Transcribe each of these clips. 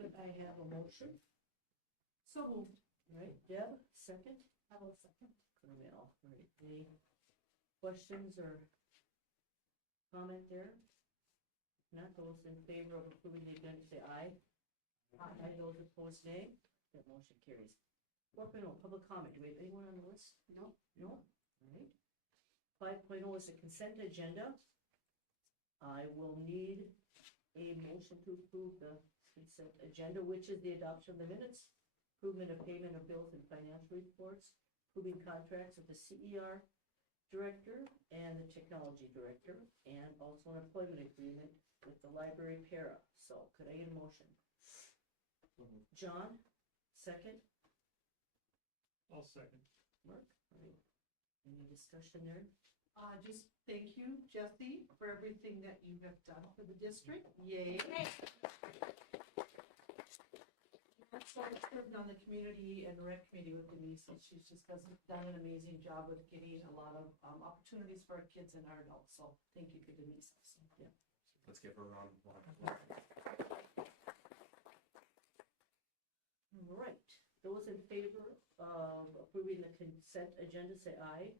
could I have a motion? So moved. All right, Deb, second. I will second. Carmel, all right, any questions or comment there? Not those in favor of approving the agenda, say aye. Aye. Those opposed, nay. That motion carries. 4.0, public comment. Do we have anyone on the list? No. No? All right. 5.0 is a consent agenda. I will need a motion to approve the consent agenda, which is the adoption of the minutes, improvement of payment of bills and financial reports, approving contracts with the CER director and the technology director, and also an employment agreement with the library para. So could I get a motion? John, second. I'll second. Mark, all right. Any discussion there? Just thank you, Jesse, for everything that you have done for the district. Yay. So I served on the community and rec committee with Denise, and she's just done an amazing job with getting a lot of opportunities for our kids and our adults. So thank you to Denise also. Yeah. Let's give her a round of applause. All right. Those in favor of approving the consent agenda, say aye.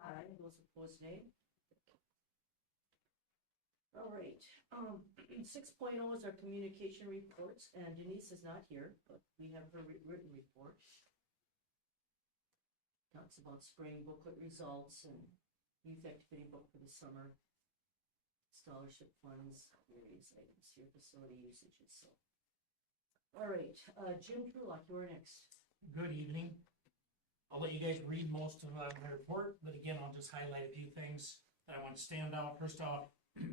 Aye. Those opposed, nay. All right. 6.0 is our communication reports, and Denise is not here, but we have her written report. Talks about spring booklet results and youth activity book for the summer, scholarship funds, various items here, facility usages. So, all right, Jim Trulock, you are next. Good evening. I'll let you guys read most of my report, but again, I'll just highlight a few things that I want to stand out. First off,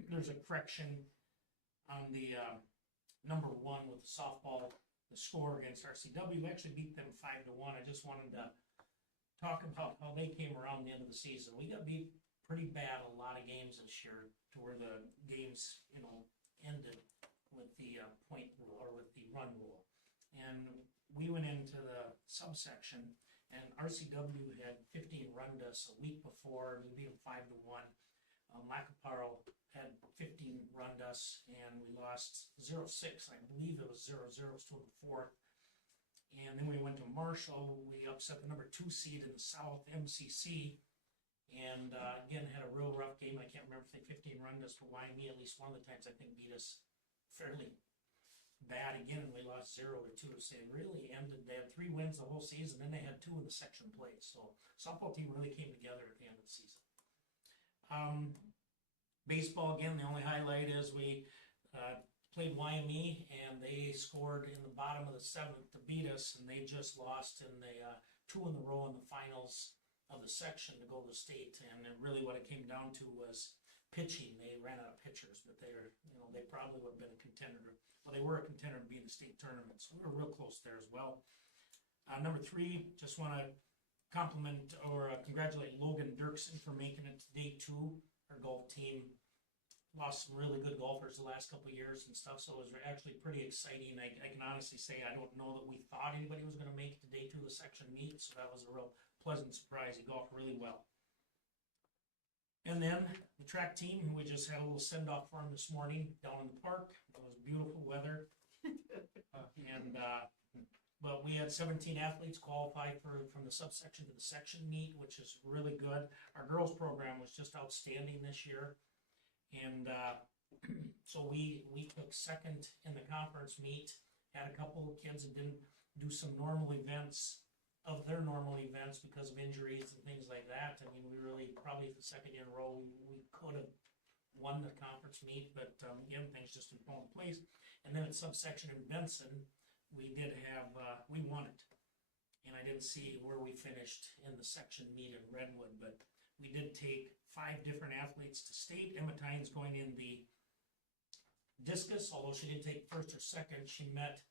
there's a correction on the number 1 with the softball, the score against RCW. We actually beat them 5-1. I just wanted to talk about how they came around the end of the season. We got beat pretty bad a lot of games this year, to where the games, ended with the point rule or with the run rule. And we went into the subsection, and RCW had 15 run us a week before, and we beat them 5-1. Lacaparo had 15 run us, and we lost 0-6. I believe it was 0-0. It was to the fourth. And then we went to Marshall. We upset the number 2 seed in the South, MCC. And again, had a real rough game. I can't remember if they 15 run us, but Wyoming at least one of the times I think beat us fairly bad again, and we lost 0-2. So they really ended. They had 3 wins the whole season, then they had 2 in the section play. So softball team really came together at the end of the season. Baseball, again, the only highlight is we played Wyoming, and they scored in the bottom of the 7th to beat us, and they just lost in the 2 in a row in the finals of the section to go to the state. And then really what it came down to was pitching. They ran out of pitchers, but they probably would have been a contender. Well, they were a contender to be in the state tournament, so we were real close there as well. Number 3, just want to compliment or congratulate Logan Dirksen for making it to day 2. Our golf team lost some really good golfers the last couple of years and stuff, so it was actually pretty exciting. I can honestly say I don't know that we thought anybody was going to make it to day 2 of the section meet, so that was a real pleasant surprise. He golfed really well. And then the track team, we just had a little send-off for him this morning down in the park. It was beautiful weather. But we had 17 athletes qualify from the subsection to the section meet, which is really good. Our girls program was just outstanding this year. And so we took second in the conference meet, had a couple of kids that didn't do some normal events of their normal events because of injuries and things like that. I mean, we really, probably for the second year in a row, we could have won the conference meet, but again, things just didn't fall in place. And then at subsection in Benson, we did have, we won it. And I didn't see where we finished in the section meet in Redwood, but we did take 5 different athletes to state. Emma Tynes going in the discus, although she didn't take first or second, she met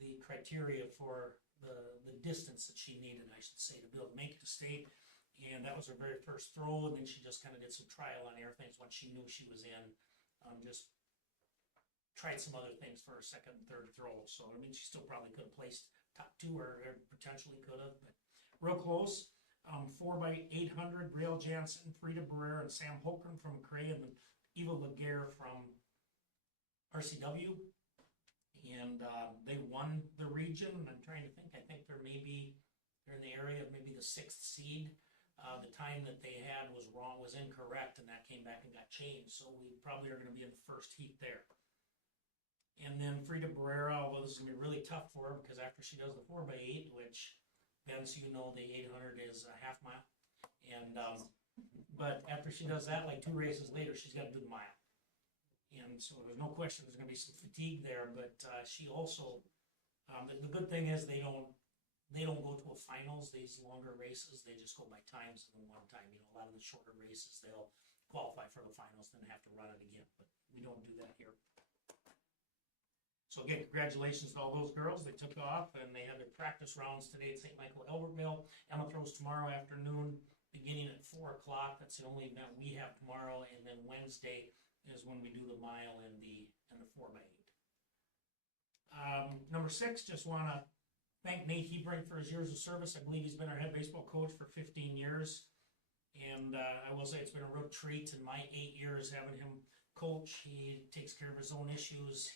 the criteria for the distance that she needed, I should say, to be able to make it to state. And that was her very first throw, and then she just kind of did some trial on air things once she knew she was in. Just tried some other things for her second and third throw. So, I mean, she still probably could have placed top 2 or potentially could have, but real close. 4x800, Rael Jansen, Frida Barrera, and Sam Holcomb from McRae, and Eva Laguerre from RCW. And And, they won the region, and I'm trying to think, I think they're in the area of maybe the 6th seed. The time that they had was wrong, was incorrect, and that came back and got changed, so we probably are gonna be in the first heat there. And then Frida Barrera, although this is gonna be really tough for her, because after she does the 4x8, which, Ben, so you know, the 800 is a half mile, and, but after she does that, like 2 races later, she's gotta do the mile. And so there's no question there's gonna be some fatigue there, but, she also, the good thing is they don't go to a finals, these longer races, they just go by times in the one time. You know, a lot of the shorter races, they'll qualify for the finals, then have to run it again, but we don't do that here. So again, congratulations to all those girls, they took off and they had their practice rounds today at St. Michael Albertville. Emma throws tomorrow afternoon, beginning at 4 o'clock, that's the only event we have tomorrow, and then Wednesday is when we do the mile and the 4x8. Number 6, just wanna thank Nate Hebring for his years of service. I believe he's been our head baseball coach for 15 years. And I will say it's been a real treat in my 8 years having him coach. He takes care of his own issues.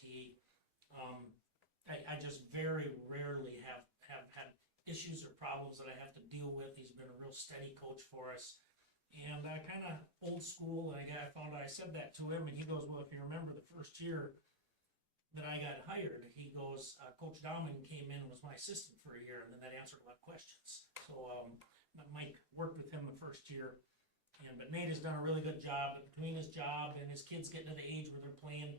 I just very rarely have had issues or problems that I have to deal with. He's been a real steady coach for us. And kind of old school, I found out I said that to him, and he goes, well, if you remember the first year that I got hired, he goes, Coach Dahman came in and was my assistant for a year, and then that answered a lot of questions. So Mike worked with him the first year, but Nate has done a really good job. But between his job and his kids getting to the age where they're playing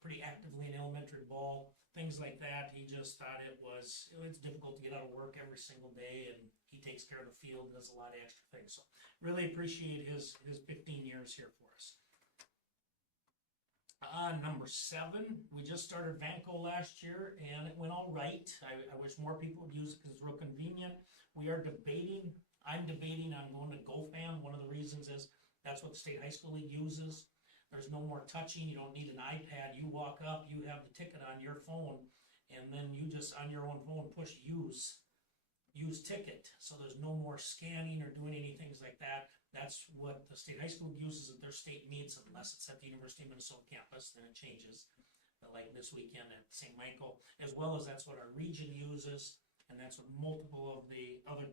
pretty actively in elementary ball, things like that, he just thought it's difficult to get out of work every single day, and he takes care of the field and does a lot of extra things. So really appreciate his 15 years here for us. Number 7, we just started Vanco last year, and it went all right. I wish more people would use it because it's real convenient. I'm debating on going to GoFam. One of the reasons is that's what the State High School League uses. There's no more touching. You don't need an iPad. You walk up, you have the ticket on your phone, and then you just on your own phone push use ticket. So there's no more scanning or doing any things like that. That's what the State High School uses at their state meets, unless it's at the University of Minnesota campus, then it changes. But like this weekend at St. Michael, as well as that's what our region uses, and that's what multiple of the other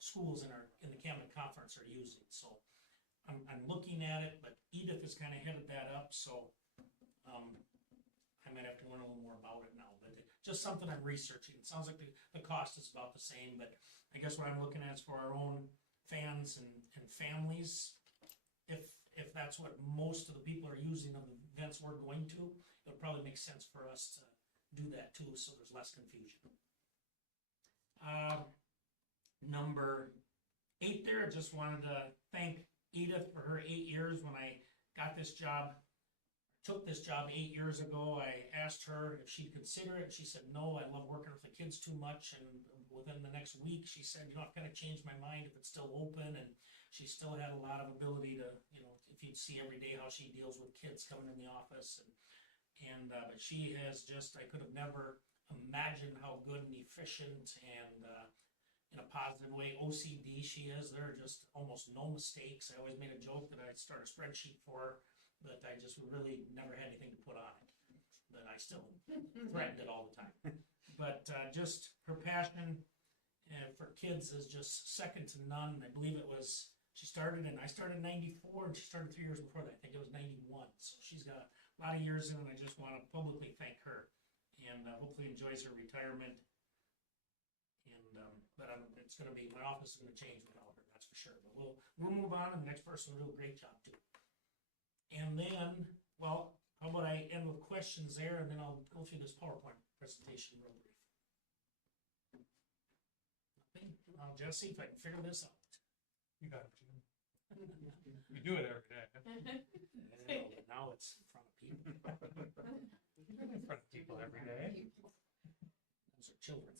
schools in the Camden Conference are using. So I'm looking at it, but Edith has kind of headed that up, so I might have to learn a little more about it now. But just something I'm researching. It sounds like the cost is about the same, but I guess what I'm looking at is for our own fans and families, if that's what most of the people are using of the events we're going to, it would probably make sense for us to do that too, so there's less confusion. Number 8 there, I just wanted to thank Edith for her 8 years. When I took this job 8 years ago, I asked her if she'd consider it. She said, no, I love working with the kids too much. And within the next week, she said, I've kind of changed my mind if it's still open. And she still had a lot of ability to, if you'd see every day how she deals with kids coming in the office. But she has I could have never imagined how good and efficient and in a positive way OCD she is. There are just almost no mistakes. I always made a joke that I'd start a spreadsheet for her, but I just really never had anything to put on it. But I still threatened it all the time. But just her passion for kids is just second to none. I believe I started in 94, and she started 3 years before that. I think it was 91. So she's got a lot of years in, and I just want to publicly thank her, and hopefully enjoys her retirement. And but it's going to be, my office is going to change without her, that's for sure. But we'll move on, and the next person will do a great job too. And then, well, how about I end with questions there, and then I'll go through this PowerPoint presentation real brief. Nothing? Jesse, if I can figure this out. You got it, Jim. You do it every day. But now it's in front of people. You're in front of people every day. Those are children.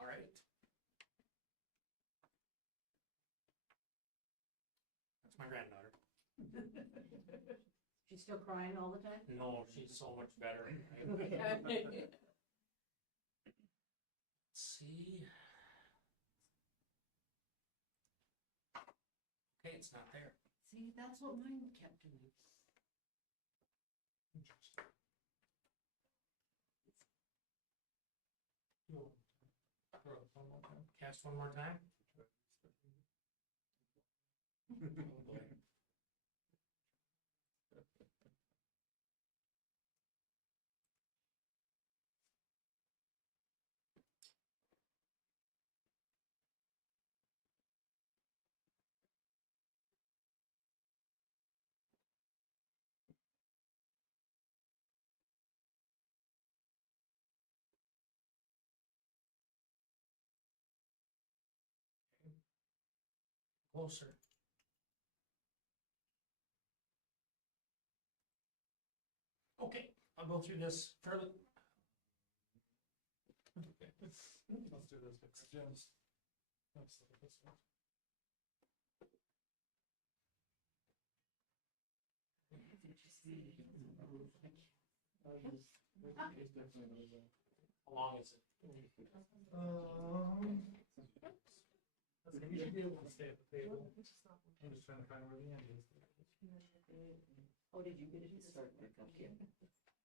All right. That's my granddaughter. She's still crying all the time? No, she's so much better. Let's see. Okay, it's not there. See, that's what mine kept doing. Interesting. Cast one more time. Oh, boy. Closer. Okay, I'll go through this fairly. Let's do this next. Jim's. Let's look at this one. How long is it? You should be able to stay at the table. I'm just trying to find where the end is. Oh, did you get it to start back up yet?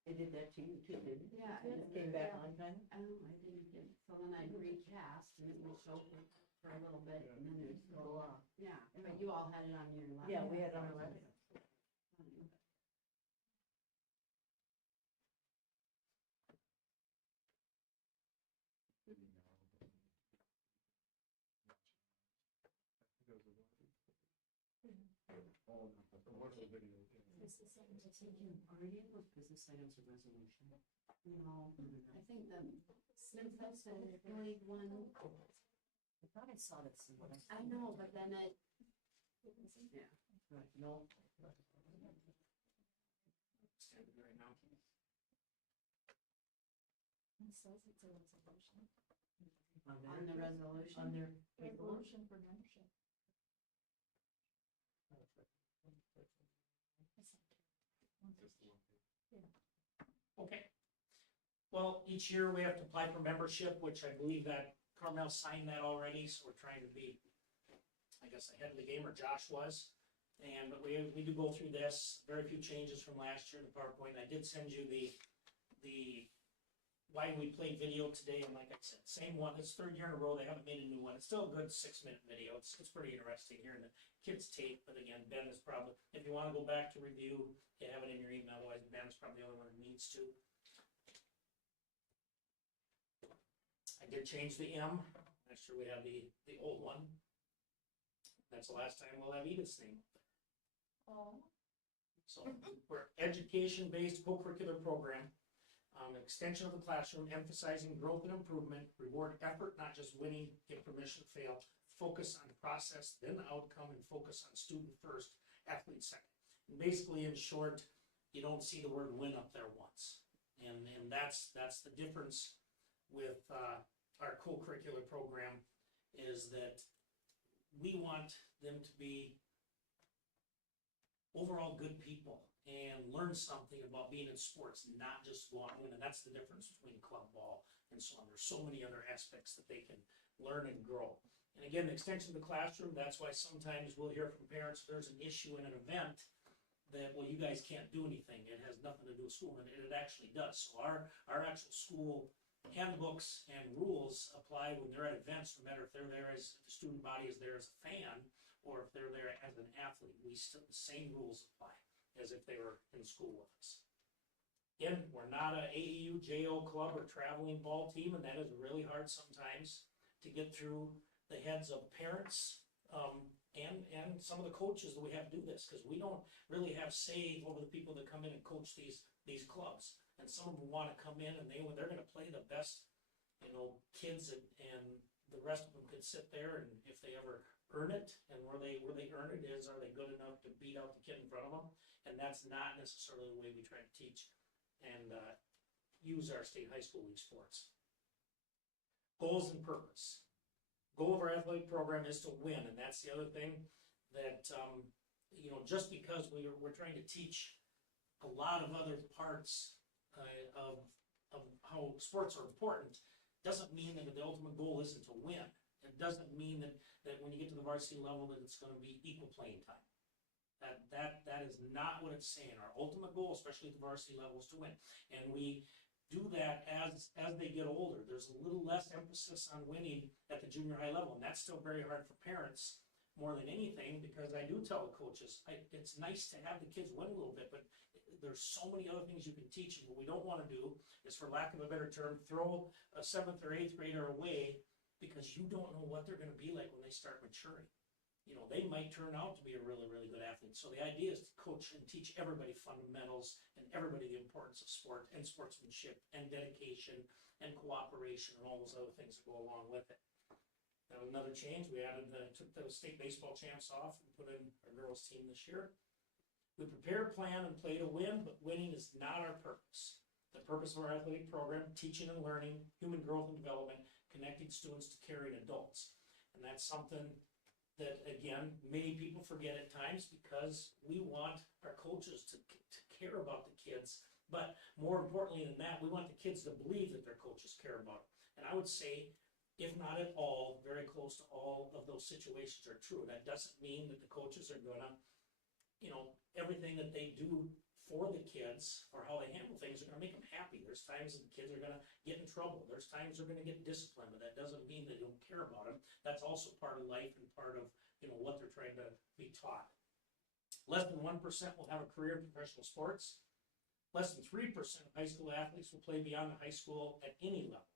They did that to you too, didn't they? Yeah, It came back on time? I didn't get, so then I recast and it would show for a little bit and then there's Go off. yeah, but you all had it on your lap. Yeah, we had it on our laptop. Already in those business items of resolution. No, I think the, since that's the really one, I thought I saw that somewhere. I know, but then it, yeah. Right, no. Standard right now. It says it's a resolution. On On the their, resolution. on their paperwork. Resolution for membership. Okay. Well, each year we have to apply for membership, which I believe that Carmel signed that already, so we're trying to be, I guess, ahead of the game, or Josh was. And, but we do go through this, very few changes from last year, the PowerPoint. I did send you the why we played video today, and like I said, same one, it's third year in a row, they haven't made a new one. It's still a good 6-minute video, it's pretty interesting hearing the kids tape, but again, Ben is probably, if you wanna go back to review, you have it in your email, otherwise Ben's probably the only one who needs to. I did change the M, last year we had the old one. That's the last time we'll have Edith's name. Oh. So, we're education-based co-curricular program. Extension of the classroom, emphasizing growth and improvement, reward effort, not just winning, give permission to fail, focus on process, then outcome, and focus on student first, athlete second. And basically, in short, you don't see the word win up there once. And that's the difference with our co-curricular program, is that we want them to be overall good people and learn something about being in sports, not just go out and win. And that's the difference between club ball and so on. There's so many other aspects that they can learn and grow. And again, the extension of the classroom, that's why sometimes we'll hear from parents, there's an issue in an event that, well, you guys can't do anything. It has nothing to do with school, and it actually does. So our actual school handbooks and rules apply when they're at events, no matter if they're there as, if the student body is there as a fan, or if they're there as an athlete. The same rules apply as if they were in school with us. Again, we're not a AEU, JO club, or traveling ball team, and that is really hard sometimes to get through the heads of parents and some of the coaches that we have to do this, because we don't really have say over the people that come in and coach these clubs. And some of them want to come in and they're going to play the best, kids, and the rest of them could sit there, and if they ever earn it, and where they earn it is, are they good enough to beat out the kid in front of them? And that's not necessarily the way we try to teach and use our state high school league sports. Goals and purpose. Goal of our athletic program is to win, and that's the other thing that, just because we're trying to teach a lot of other parts of how sports are important, doesn't mean that the ultimate goal isn't to win. It doesn't mean that when you get to the varsity level that it's gonna be equal playing time. That is not what it's saying. Our ultimate goal, especially at the varsity level, is to win. And we do that as they get older. There's a little less emphasis on winning at the junior high level, and that's still very hard for parents more than anything, because I do tell the coaches, it's nice to have the kids win a little bit, but there's so many other things you can teach them. What we don't want to do is, for lack of a better term, throw a 7th or 8th grader away because you don't know what they're going to be like when they start maturing. You know, they might turn out to be a really, really good athlete. So the idea is to coach and teach everybody fundamentals and everybody the importance of sport and sportsmanship and dedication and cooperation and all those other things that go along with it. Now, another change, we added took the state baseball champs off and put in our girls team this year. We prepare, plan, and play to win, but winning is not our purpose. The purpose of our athletic program, teaching and learning, human growth and development, connecting students to caring adults. And that's something that, again, many people forget at times, because we want our coaches to care about the kids. But more importantly than that, we want the kids to believe that their coaches care about them. And I would say, if not at all, very close to all of those situations are true. That doesn't mean that the coaches are gonna, you know, everything that they do for the kids or how they handle things are gonna make them happy. There's times that the kids are gonna get in trouble. There's times they're gonna get disciplined, but that doesn't mean they don't care about them. That's also part of life and part of, you know, what they're trying to be taught. Less than 1% will have a career in professional sports. Less than 3% of high school athletes will play beyond the high school at any level.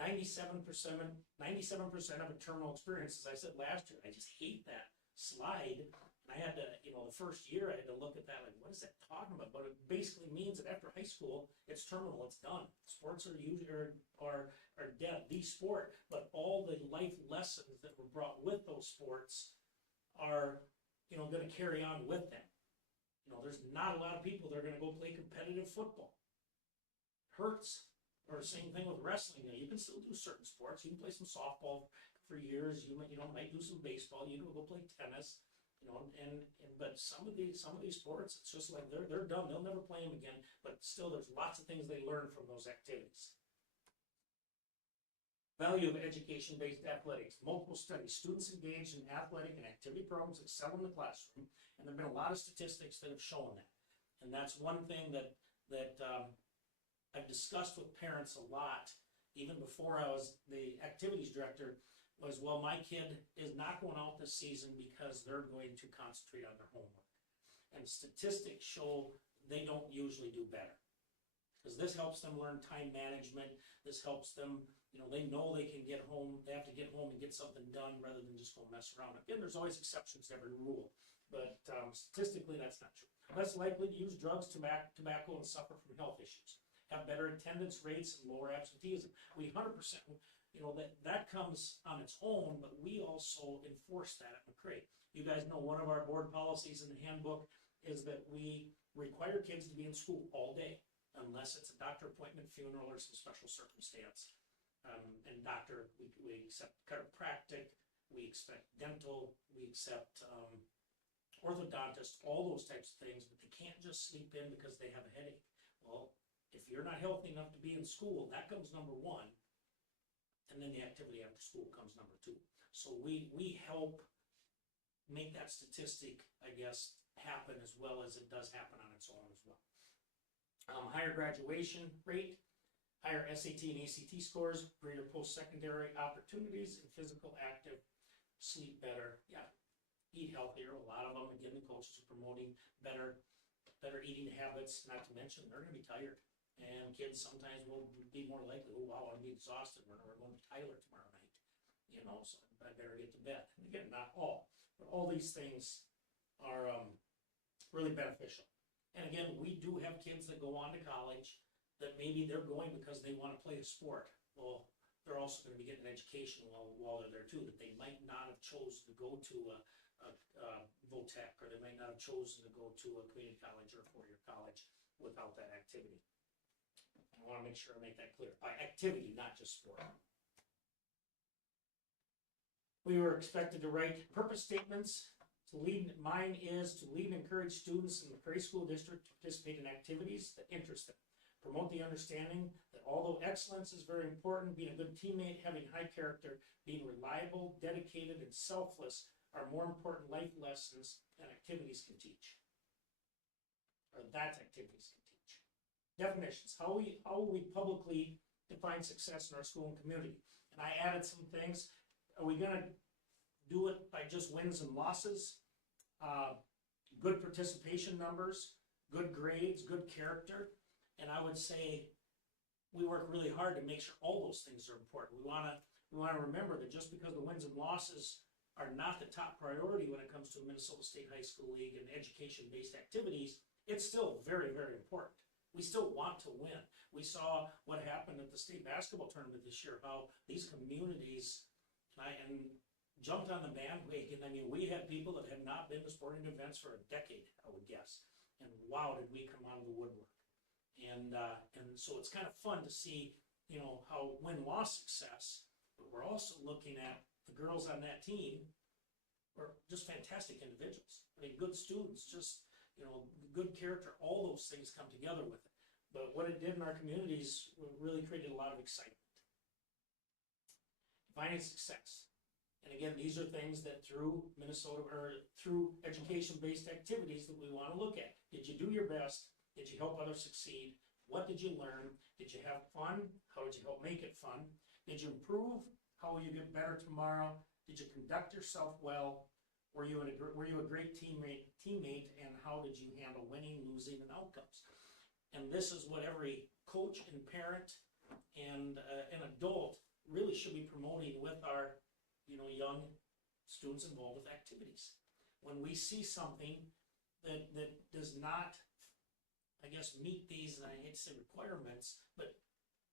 97% of a terminal experience, as I said last year. I just hate that slide. And I had to, you know, the first year I had to look at that, like, what is that talking about? But it basically means that after high school, it's terminal, it's done. Sports are usually are dead, the sport, but all the life lessons that were brought with those sports are, you know, gonna carry on with them. You know, there's not a lot of people that are gonna go play competitive football. Hurts. Or same thing with wrestling. You can still do certain sports. You can play some softball for years. You might do some baseball. You can go play tennis. You know, but some of these sports, it's just like they're done. They'll never play them again. But still, there's lots of things they learn from those activities. Value of education-based athletics. Multiple studies. Students engaged in athletic and activity programs excel in the classroom, and there've been a lot of statistics that have shown that. And that's one thing that I've discussed with parents a lot, even before I was the activities director, was, well, my kid is not going out this season because they're going to concentrate on their homework. And statistics show they don't usually do better. Because this helps them learn time management, this helps them, you know they can get home, they have to get home and get something done rather than just go mess around. Again, there's always exceptions to every rule, but statistically that's not true. Less likely to use drugs, tobacco, and suffer from health issues. Have better attendance rates and lower absenteeism. We 100%, you know, that comes on its own, but we also enforce that at McCray. You guys know one of our board policies in the handbook is that we require kids to be in school all day, unless it's a doctor appointment, funeral, or some special circumstance. And doctor, we accept chiropractic, we accept dental, we accept orthodontist, all those types of things, but they can't just sleep in because they have a headache. Well, if you're not healthy enough to be in school, that comes number one, and then the activity after school comes number two. So we help make that statistic, I guess, happen as well as it does happen on its own as well. Higher graduation rate, higher SAT and ACT scores, greater post-secondary opportunities, and physical active, sleep better, eat healthier. A lot of them, again, the coaches are promoting better eating habits, not to mention they're gonna be tired. And kids sometimes will be more likely, oh wow, I'm being exhausted, we're going to Tyler tomorrow night. You know, so I better get to bed. And again, not all, but all these things are really beneficial. And again, we do have kids that go on to college that maybe they're going because they want to play a sport. Well, they're also going to be getting an education while they're there too, that they might not have chosen to go to a VOTEC, or they might not have chosen to go to a community college or a four-year college without that activity. I want to make sure I make that clear. By activity, not just sport. We were expected to write purpose statements Mine is to lead and encourage students in the Prairie School District to participate in activities that interest them. Promote the understanding that although excellence is very important, being a good teammate, having high character, being reliable, dedicated, and selfless are more important life lessons than activities can teach. Or that activities can teach. Definitions. How will we publicly define success in our school and community? And I added some things. Are we gonna do it by just wins and losses? Good participation numbers, good grades, good character. And I would say we work really hard to make sure all those things are important. We wanna remember that just because the wins and losses are not the top priority when it comes to a Minnesota State High School League and education-based activities, it's still very, very important. We still want to win. We saw what happened at the state basketball tournament this year, how these communities and jumped on the bandwagon. I mean, we had people that had not been to sporting events for a decade, I would guess. And wow, did we come out of the woodwork. And so it's kind of fun to see, you know, how win-loss success, but we're also looking at the girls on that team were just fantastic individuals. I mean, good students, just, you know, good character, all those things come together with it. But what it did in our communities really created a lot of excitement. Defining success. And again, these are things that through Minnesota, or through education-based activities that we want to look at. Did you do your best? Did you help others succeed? What did you learn? Did you have fun? How did you help make it fun? Did you improve? How will you get better tomorrow? Did you conduct yourself well? Were you a great teammate? And how did you handle winning, losing, and outcomes? And this is what every coach and parent and an adult really should be promoting with our, you know, young students involved with activities. When we see something that does not, I guess, meet these, and I hate to say requirements, but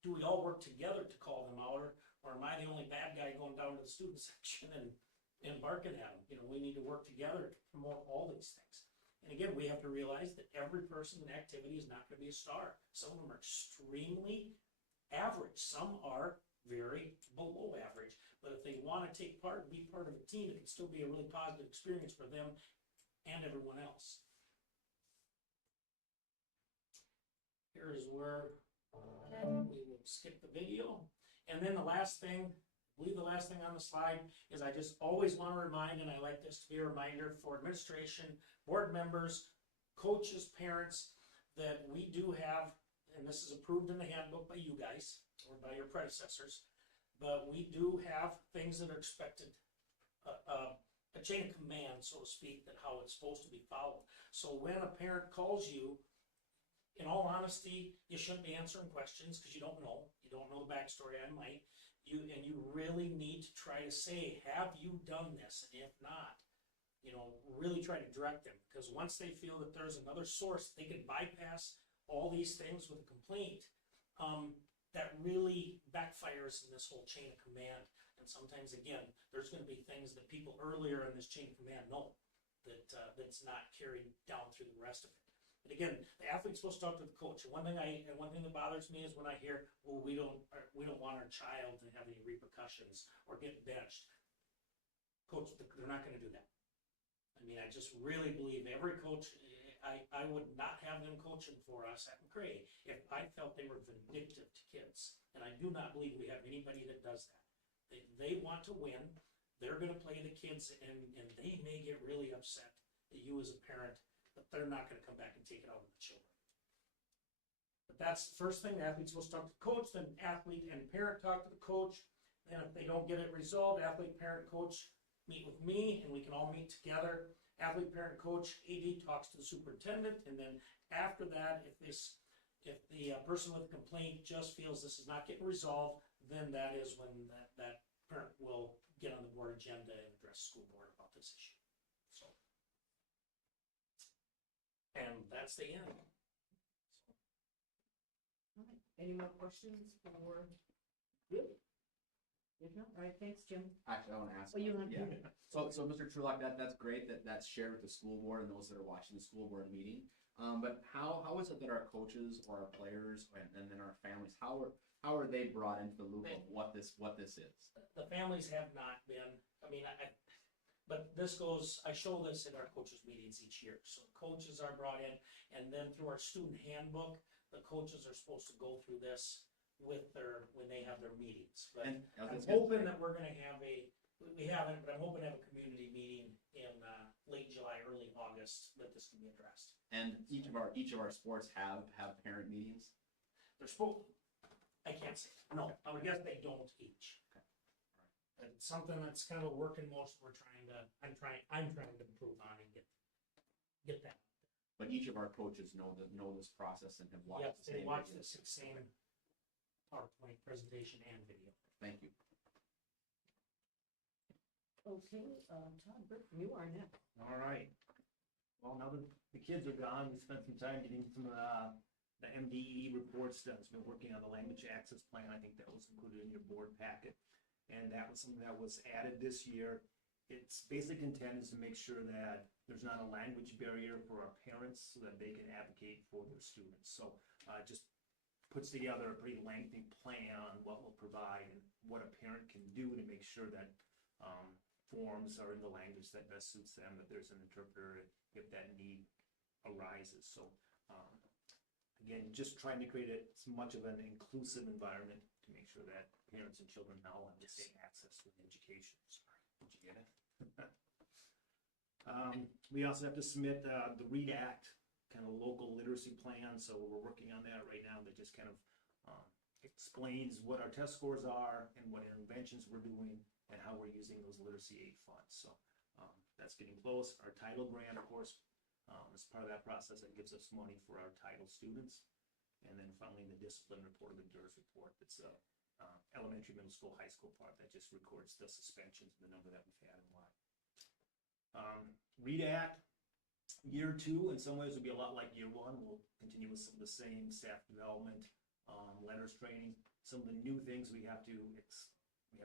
do we all work together to call them out, or am I the only bad guy going down to the student section and barking at them? You know, we need to work together to promote all these things. And again, we have to realize that every person in activity is not going to be a star. Some of them are extremely average. Some are very below average. But if they want to take part and be part of a team, it can still be a really positive experience for them and everyone else. Here is where we will skip the video. And then the last thing, I believe the last thing on the slide is I just always want to remind, and I like this to be a reminder for administration, board members, coaches, parents, that we do have, and this is approved in the handbook by you guys or by your predecessors, but we do have things that are expected, a chain of command, so to speak, that how it's supposed to be followed. So when a parent calls you, in all honesty, you shouldn't be answering questions because you don't know. You don't know the backstory. I might. And you really need to try to say, have you done this? And if not, you know, really try to direct them, because once they feel that there's another source, they can bypass all these things with a complaint. That really backfires in this whole chain of command. And sometimes, again, there's going to be things that people earlier in this chain of command know that that's not carried down through the rest of it. But again, the athlete's supposed to talk to the coach. And one thing that bothers me is when I hear, "Well, we don't want our child to have any repercussions or get benched." Coach, they're not going to do that. I mean, I just really believe every coach. I would not have them coaching for us at McCray if I felt they were vindictive to kids. And I do not believe we have anybody that does that. They want to win. They're going to play the kids, and they may get really upset at you as a parent, but they're not going to come back and take it out on the children. But that's the first thing. The athlete's supposed to talk to the coach, then athlete and parent talk to the coach. Then if they don't get it resolved, athlete, parent, coach meet with me, and we can all meet together. Athlete, parent, coach, AD talks to the superintendent, and then after that, if the person with the complaint just feels this is not getting resolved, then that is when that parent will get on the board agenda and address the school board about this issue. So, and that's the end. All right. Any more questions for you? If not, all right, thanks, Jim. Actually, I want to ask. Oh, you want to? Yeah. So Mr. Trulock, that's great that's shared with the school board and those that are watching the school board meeting. But how is it that our coaches or our players and then our families, how are they brought into the loop of what this is? The families have not been. I mean, But this goes, I show this in our coaches' meetings each year. So coaches are brought in, and then through our student handbook, the coaches are supposed to go through this with when they have their meetings. But And I I'm was gonna hoping say- that we're gonna have we haven't, but I'm hoping to have a community meeting in, late July, early August, that this can be addressed. And each of our sports have parent meetings. They're supposed, I can't say, no, I would guess they don't each. And it's something that's kind of a work in motion, I'm trying to improve on and get that. But each of our coaches know this process and have watched Yep, the they same watch videos. the same PowerPoint presentation and video. Thank you. Okay, Todd Burton, you are next. All right. Well, now that the kids are gone, we spent some time getting some of the MDE reports done. So we're working on the language access plan. I think that was included in your board packet. And that was something that was added this year. Its basic intent is to make sure that there's not a language barrier for our parents so that they can advocate for their students. So it just puts together a pretty lengthy plan on what we'll provide and what a parent can do to make sure that forms are in the language that best suits them, that there's an interpreter if that need arises. So again, just trying to create as much of an inclusive environment to make sure that parents and children now have the same access to education. Sorry, did you get it? We also have to submit the READ Act, kind of local literacy plan. So we're working on that right now. That just kind of explains what our test scores are and what interventions we're doing and how we're using those literacy aid funds. So that's getting close. Our title grant, of course, is part of that process. That gives us money for our title students. And then finally, the discipline report, the DERS report, that's elementary, middle school, high school part that just records the suspensions, the number that we've had and why. READ Act, year 2 in some ways will be a lot like year 1. We'll continue with some of the same staff development, letters training. Some of the new things we have to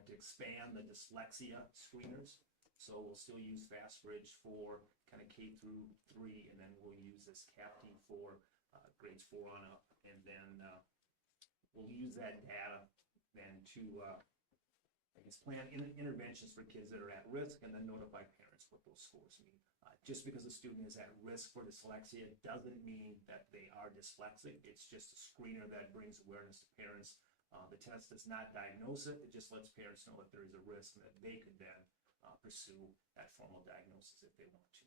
expand the dyslexia screeners. So we'll still use FastBridge for kind of K through 3, and then we'll use this CAPTE for grades 4 on up, and then we'll use that data then to plan interventions for kids that are at risk, and then notify parents what those scores mean. Just because a student is at risk for dyslexia doesn't mean that they are dyslexic. It's just a screener that brings awareness to parents. The test does not diagnose it. It just lets parents know that there is a risk and that they could then pursue that formal diagnosis if they want to.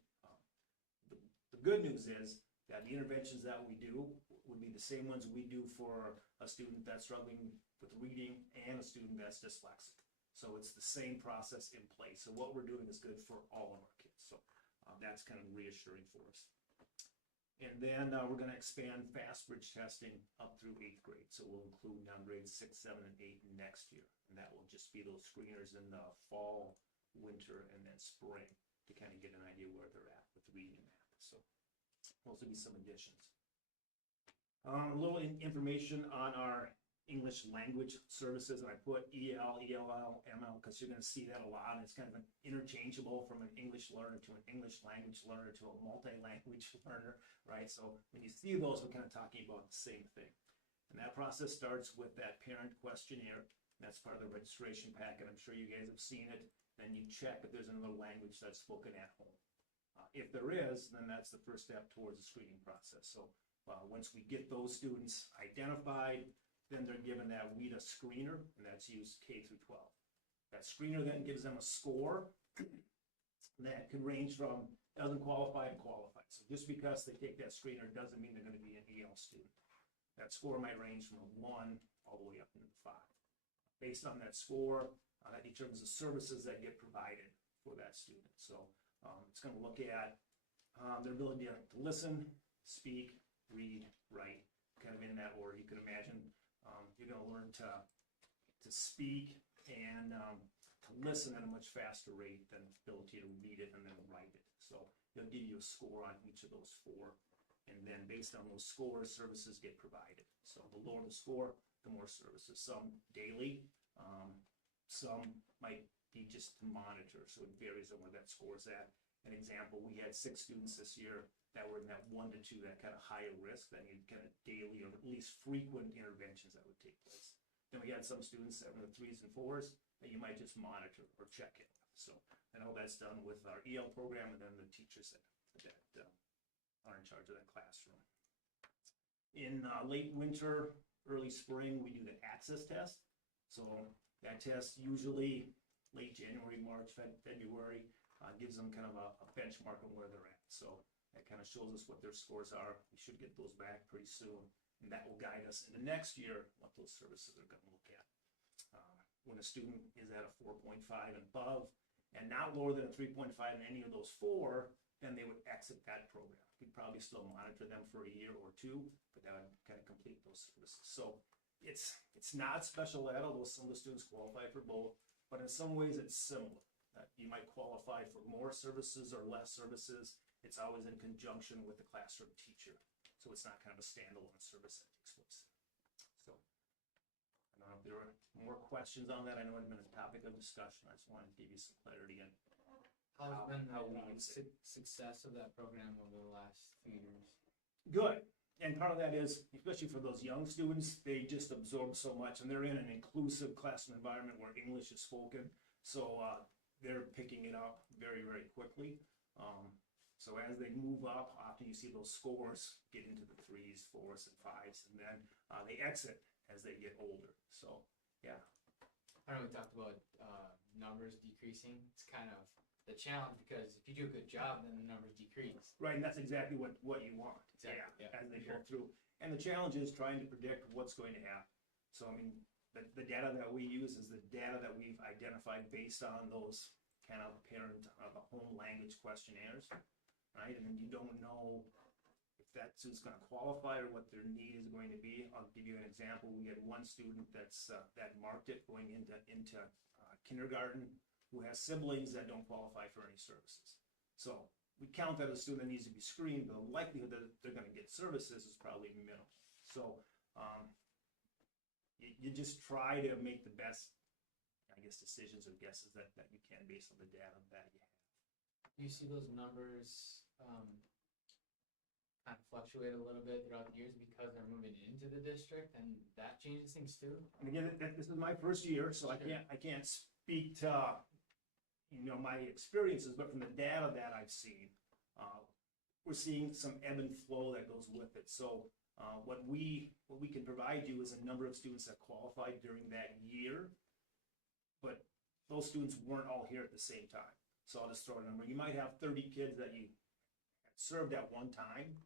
The good news is that the interventions that we do would be the same ones we do for a student that's struggling with reading and a student that's dyslexic. So it's the same process in place. So what we're doing is good for all of our kids. So that's kind of reassuring for us. And then we're going to expand FastBridge testing up through 8th grade. So we'll include now grades 6, 7, and 8 next year. And that will just be those screeners in the fall, winter, and then spring to kind of get an idea where they're at with reading and math. So those will be some additions. A little information on our English language services, and I put EL, ELL, ML, because you're going to see that a lot. It's kind of an interchangeable from an English learner to an English language learner to a multi-language learner, right? So when you see those, we're kind of talking about the same thing. And that process starts with that parent questionnaire. That's part of the registration packet. I'm sure you guys have seen it. Then you check if there's another language that's spoken at home. If there is, then that's the first step towards the screening process. So once we get those students identified, then they're given that WIDA screener, and that's used K through 12. That screener then gives them a score that can range from doesn't qualify to qualified. So just because they take that screener doesn't mean they're going to be an EL student. That score might range from a 1 all the way up into 5. Based on that score, that determines the services that get provided for that student. So it's going to look at their ability to listen, speak, read, write, kind of in that order. You can imagine you're going to learn to speak and to listen at a much faster rate than ability to read it and then write it. So it'll give you a score on each of those 4. And then based on those scores, services get provided. So the lower the score, the more services. Some daily, some might be just to monitor. So it varies on where that score is at. An example, we had 6 students this year that were in that 1 to 2, that kind of higher risk, that need kind of daily or at least frequent interventions that would take place. Then we had some students that were in the 3s and 4s that you might just monitor or check in. So I know that's done with our EL program and then the teachers that are in charge of that classroom. In late winter, early spring, we do the access test. So that test usually late January, March, February, gives them kind of a benchmark on where they're at. So that kind of shows us what their scores are. We should get those back pretty soon. And that will guide us in the next year what those services are going to look at. When a student is at a 4.5 and above and not lower than a 3.5 in any of those four, then they would exit that program. We'd probably still monitor them for a year or two, but that would kind of complete those services. So it's not special ed, although some of the students qualify for both, but in some ways it's similar. You might qualify for more services or less services. It's always in conjunction with the classroom teacher. So it's not kind of a standalone service that takes place. So I don't know if there are more questions on that. I know it's been a topic of discussion. I just wanted to give you some clarity and How's been how we the use it. success of that program over the last few years? Good. And part of that is, especially for those young students, they just absorb so much and they're in an inclusive classroom environment where English is spoken. So they're picking it up very, very quickly. So as they move up, often you see those scores get into the 3s, 4s, and 5s, and then they exit as they get older. So, yeah. I know we talked about numbers decreasing. It's kind of the challenge because if you do a good job, then the numbers decrease. Right, and that's exactly what you want. Exactly, yeah, as they for go through. And the challenge is trying to predict what's going to happen. So, I mean, the data that we use is the data that we've identified based on those kind of parent, the home language questionnaires, right? And then you don't know if that student's going to qualify or what their need is going to be. I'll give you an example. We had one student that marked it going into kindergarten who has siblings that don't qualify for any services. So we count that as a student that needs to be screened, but the likelihood that they're going to get services is probably minimal. So you just try to make the best, I guess, decisions or guesses that you can based on the data that you have. Do you see those numbers kind of fluctuate a little bit throughout the years because they're moving into the district and that changes things too? And again, this is my first year, so Sure. I can't speak to my experiences, but from the data that I've seen, we're seeing some ebb and flow that goes with it. So what we can provide you is a number of students that qualified during that year, but those students weren't all here at the same time. So I'll just throw a number. You might have 30 kids that you served at one time,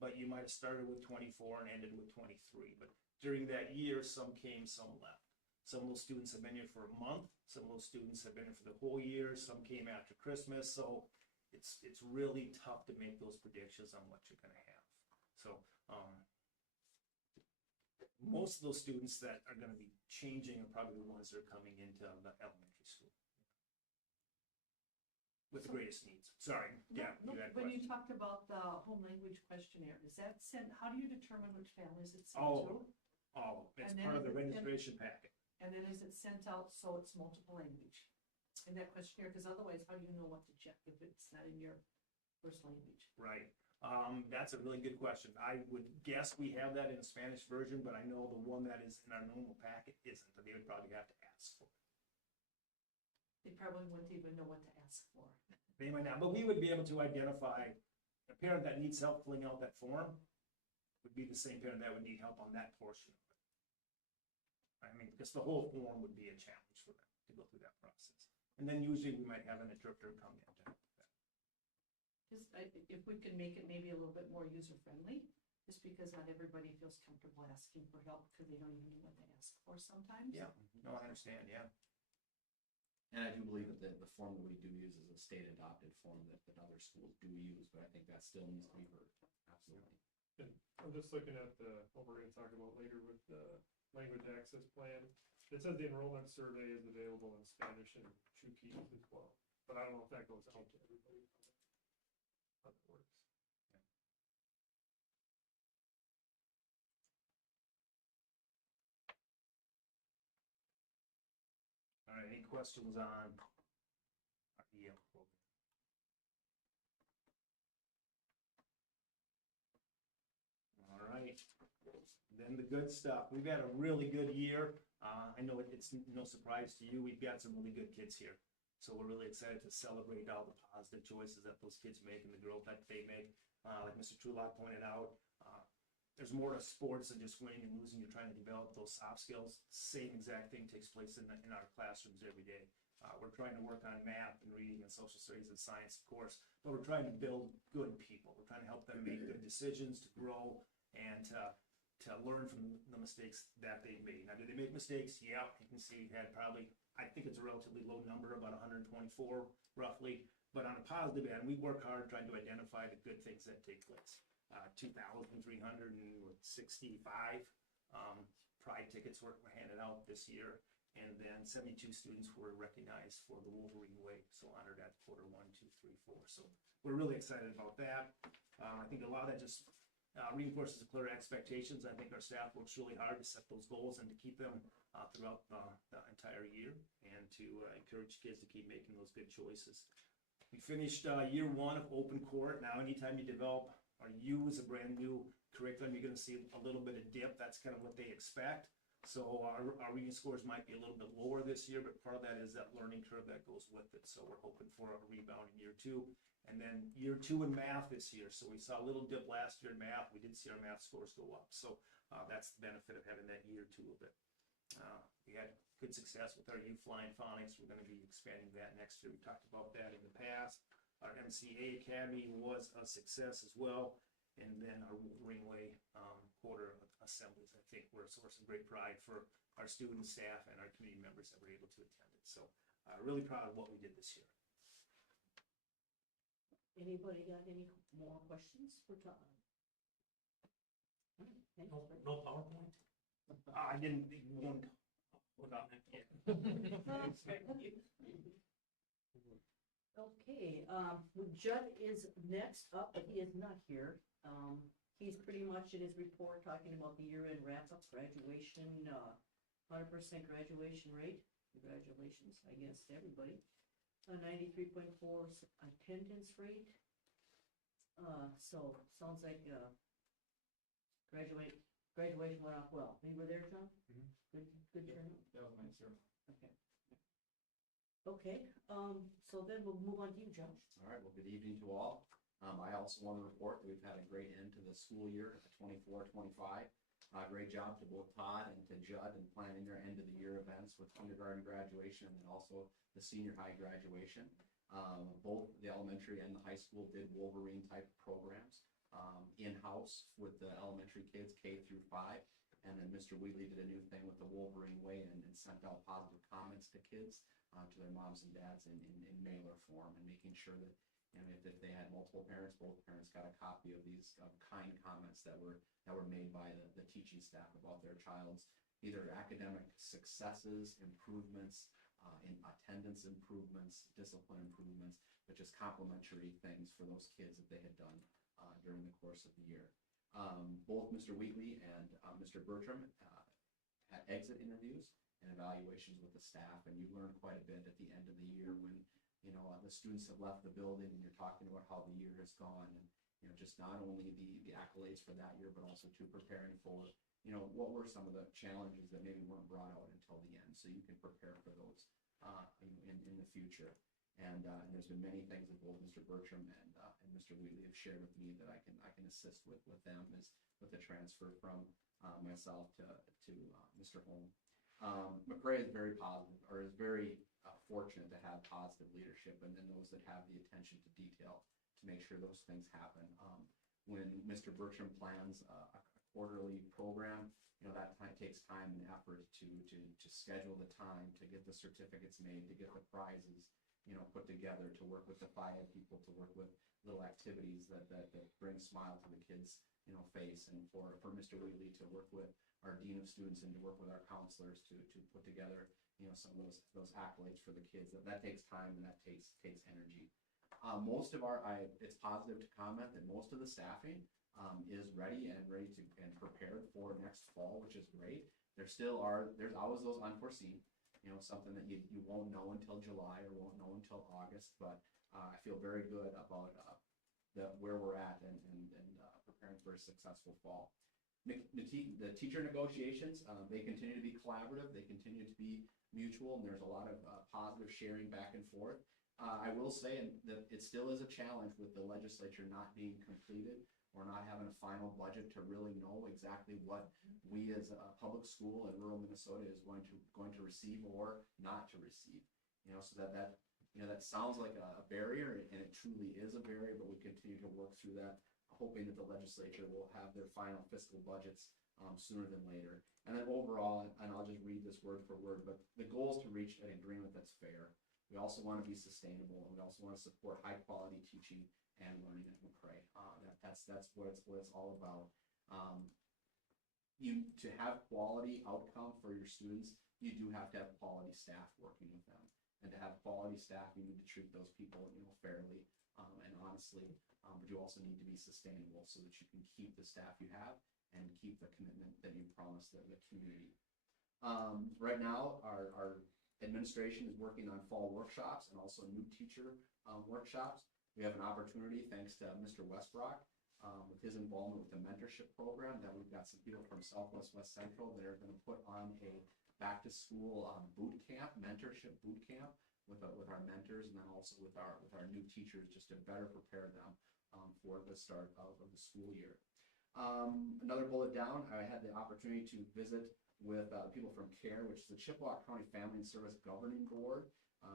but you might have started with 24 and ended with 23. But during that year, some came, some left. Some of those students have been here for a month. Some of those students have been here for the whole year. Some came after Christmas. So it's really tough to make those predictions on what you're going to have. So most of those students that are going to be changing are probably the ones that are coming into the elementary school with the greatest needs. Sorry, yeah, No, you had when you questions. talked about the home language questionnaire, is that sent, how do you determine which families it's sent All of to? them. All of them. It's And then part of the is it sent- registration packet. And then is it sent out so it's multiple language in that questionnaire? Because otherwise, how do you know what to check if it's not in your first language? Right. That's a really good question. I would guess we have that in a Spanish version, but I know the one that is in our normal packet isn't, but they would probably have to ask for it. They probably wouldn't even know what to ask for. They might not, but we would be able to identify a parent that needs help filling out that form would be the same parent that would need help on that portion of it. I mean, because the whole form would be a challenge for them to go through that process. And then usually we might have an interpreter come in to help with that. Just, if we could make it maybe a little bit more user-friendly, just because not everybody feels comfortable asking for help because they don't even know what to ask for sometimes. Yeah, no, I understand, yeah. And I do believe that the form that we do use is a state adopted form that other schools do use, but I think that still needs to be heard. Absolutely. And I'm just looking at what we're gonna talk about later with the language access plan. It says the enrollment survey is available in Spanish and Chuukese as well, but I don't know if that goes out to everybody. How that works. All right, any questions on our EL program? All right, then the good stuff. We've had a really good year. I know it's no surprise to you. We've got some really good kids here. So we're really excited to celebrate all the positive choices that those kids make and the growth that they make. Like Mr. Trulock pointed out, there's more to sports than just winning and losing. You're trying to develop those soft skills. Same exact thing takes place in our classrooms every day. We're trying to work on math and reading and social studies and science, of course, but we're trying to build good people. We're trying to help them make good decisions, to grow, and to learn from the mistakes that they've made. Now, did they make mistakes? Yeah, you can see we had probably, I think it's a relatively low number, about 124 roughly. But on a positive end, we work hard trying to identify the good things that take place. 2,365 Pride tickets were handed out this year, and then 72 students were recognized for the Wolverine Way, so honored at quarter 1, 2, 3, 4. So we're really excited about that. I think a lot of that just reinforces the clear expectations. I think our staff works really hard to set those goals and to keep them throughout the entire year, and to encourage kids to keep making those good choices. We finished year 1 of open court. Now, anytime you develop or use a brand new curriculum, you're going to see a little bit of dip. That's kind of what they expect. So our reading scores might be a little bit lower this year, but part of that is that learning curve that goes with it. So we're hoping for a rebound in year 2. And then year 2 in math this year. So we saw a little dip last year in math. We did see our math scores go up. So that's the benefit of having that year 2 of it. We had good success with our U-Flying Phonics. We're going to be expanding that next year. We talked about that in the past. Our MCA Academy was a success as well. And then our Wolverine Way quarter assemblies, I think, were a source of great pride for our students, staff, and our community members that were able to attend it. So really proud of what we did this year. Anybody got any more questions for Todd? All right, thanks, No, Rick. no PowerPoint? I didn't want What about that? Yeah. Okay, Judd is next up, but he is not here. He's pretty much in his report talking about the year-end wrap-up, graduation, 100% graduation rate. Congratulations, I guess, to everybody. 93.4 attendance rate. So sounds like graduation went off well. You were there, John? Mhm. Good turnout. That was my sermon. Okay. Okay, so then we'll move on to you, Josh. All right, well, good evening to all. I also want to report that we've had a great end to the school year, 24-25. Great job to both Todd and to Judd in planning their end of the year events with kindergarten graduation and then also the senior high graduation. Both the elementary and the high school did Wolverine type programs in-house with the elementary kids K through 5. And then Mr. Wheatley did a new thing with the Wolverine Way and sent out positive comments to kids, to their moms and dads in mailer form, and making sure that, you know, if they had multiple parents, both parents got a copy of these kind comments that were made by the teaching staff about their child's either academic successes, improvements, in attendance improvements, discipline improvements, but just complimentary things for those kids that they had done during the course of the year. Both Mr. Wheatley and Mr. Bertram had exit interviews and evaluations with the staff, and you learn quite a bit at the end of the year when, you know, the students have left the building and you're talking about how the year has gone, and, you know, just not only the accolades for that year, but also to preparing for, you know, what were some of the challenges that maybe weren't brought out until the end, so you can prepare for those in the future. And there's been many things that both Mr. Bertram and Mr. Wheatley have shared with me that I can assist with them, is with the transfer from myself to Mr. Holm. McRae is very positive, or is very fortunate to have positive leadership, and then those that have the attention to detail to make sure those things happen. When Mr. Bertram plans a quarterly program, you know, that takes time and effort to schedule the time, to get the certificates made, to get the prizes, you know, put together, to work with the FIAD people, to work with little activities that bring smile to the kids', you know, face, and for Mr. Wheatley to work with our Dean of Students and to work with our counselors to put together, you know, some of those accolades for the kids. That takes time and that takes energy. Most of it's positive to comment that most of the staffing is ready and prepared for next fall, which is great. There's always those unforeseen, you know, something that you won't know until July or won't know until August, but I feel very good about where we're at and preparing for a successful fall. The teacher negotiations, they continue to be collaborative, they continue to be mutual, and there's a lot of positive sharing back and forth. I will say that it still is a challenge with the legislature not being completed or not having a final budget to really know exactly what we as a public school in rural Minnesota is going to receive or not to receive. So that sounds like a barrier, and it truly is a barrier, but we continue to work through that, hoping that the legislature will have their final fiscal budgets sooner than later. And then overall, and I'll just read this word for word, but the goal is to reach an agreement that's fair. We also want to be sustainable, and we also want to support high quality teaching and learning at McRae. That's what it's all about. To have quality outcome for your students, you do have to have quality staff working with them. And to have quality staff, you need to treat those people, fairly and honestly. But you also need to be sustainable so that you can keep the staff you have and keep the commitment that you promised the community. Right now, our administration is working on fall workshops and also new teacher workshops. We have an opportunity, thanks to Mr. Westbrook, with his involvement with the mentorship program, that we've got some people from Southwest West Central that are going to put on a back to school boot camp, mentorship boot camp with our mentors, and then also with our new teachers, just to better prepare them for the start of the school year. Another bullet down, I had the opportunity to visit with people from CARE, which is the Chippewa County Family and Service Governing Board,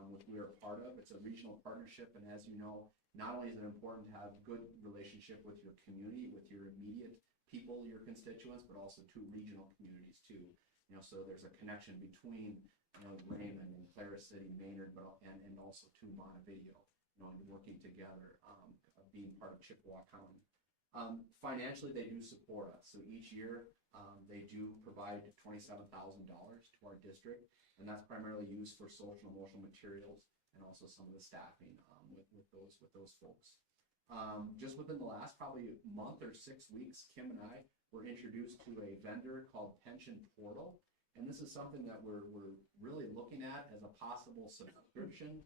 which we are a part of. It's a regional partnership, and as you know, not only is it important to have good relationship with your community, with your immediate people, your constituents, but also to regional communities too. So there's a connection between Raymond and Clara City, Maynard, and also to Montevideo, and working together, being part of Chippewa County. Financially, they do support us. So each year, they do provide $27,000 to our district, and that's primarily used for social and emotional materials and also some of the staffing with those folks. Just within the last probably month or 6 weeks, Kim and I were introduced to a vendor called Pension Portal, and this is something that we're really looking at as a possible subscription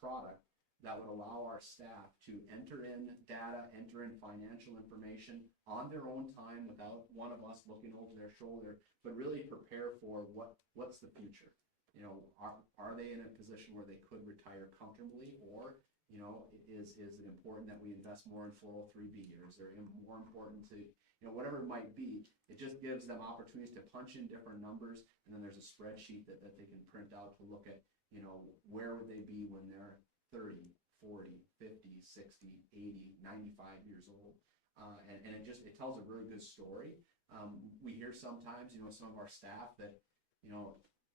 product that would allow our staff to enter in data, enter in financial information on their own time without one of us looking over their shoulder, but really prepare for what's the future. Are they in a position where they could retire comfortably, or is it important that we invest more in 403B, or is there more important to, whatever it might be, it just gives them opportunities to punch in different numbers, and then there's a spreadsheet that they can print out to look at, where would they be when they're 30, 40, 50, 60, 80, 95 years old. And it tells a really good story. We hear sometimes, some of our staff that,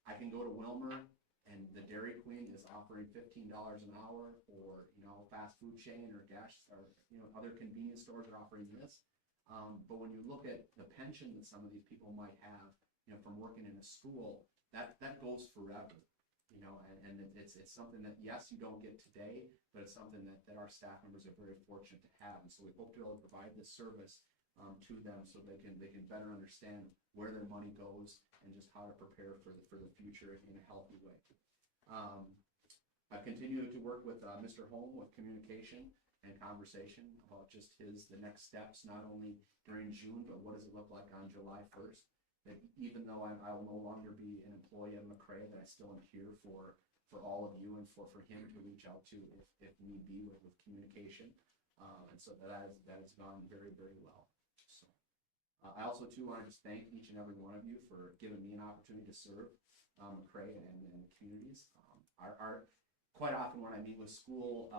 I can go to Wilmer and the Dairy Queen is offering $15 an hour, or, fast food chain or gas or, other convenience stores are offering this. But when you look at the pension that some of these people might have, from working in a school, that goes forever. And it's something that, yes, you don't get today, but it's something that our staff members are very fortunate to have. And so we hope to be able to provide this service to them so they can better understand where their money goes and just how to prepare for the future in a healthy way. I've continued to work with Mr. Holm with communication and conversation about just the next steps, not only during June, but what does it look like on July 1st. That even though I will no longer be an employee of McRae, that I still am here for all of you and for him to reach out to if need be with communication. And so that has gone very, very well. So I also too want to just thank each and every one of you for giving me an opportunity to serve McRae and the communities. Quite often when I meet with school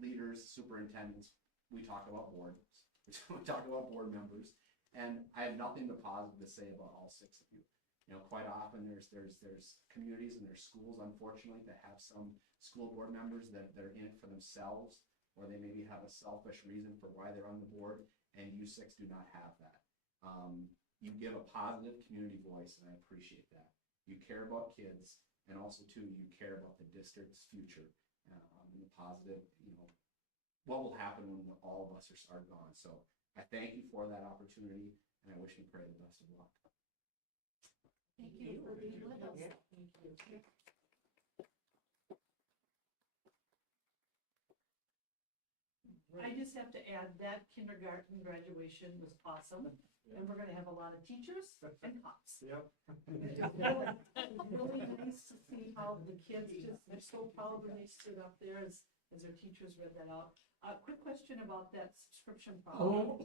leaders, superintendents, we talk about boards. We talk about board members. And I have nothing but positive to say about all 6 of you. Quite often there's communities and there's schools, unfortunately, that have some school board members that are in it for themselves, or they maybe have a selfish reason for why they're on the board, and you 6 do not have that. You give a positive community voice, and I appreciate that. You care about kids, and also too, you care about the district's future, and the positive, what will happen when all of us are gone. So I thank you for that opportunity, and I wish you the best of luck. Thank you for being with us. Thank you. I just have to add that kindergarten graduation was awesome, and we're gonna have a lot of teachers and cops. Yep. Really nice to see how the kids just, they're so proud when they stood up there as their teachers read that out. Quick question about that subscription problem.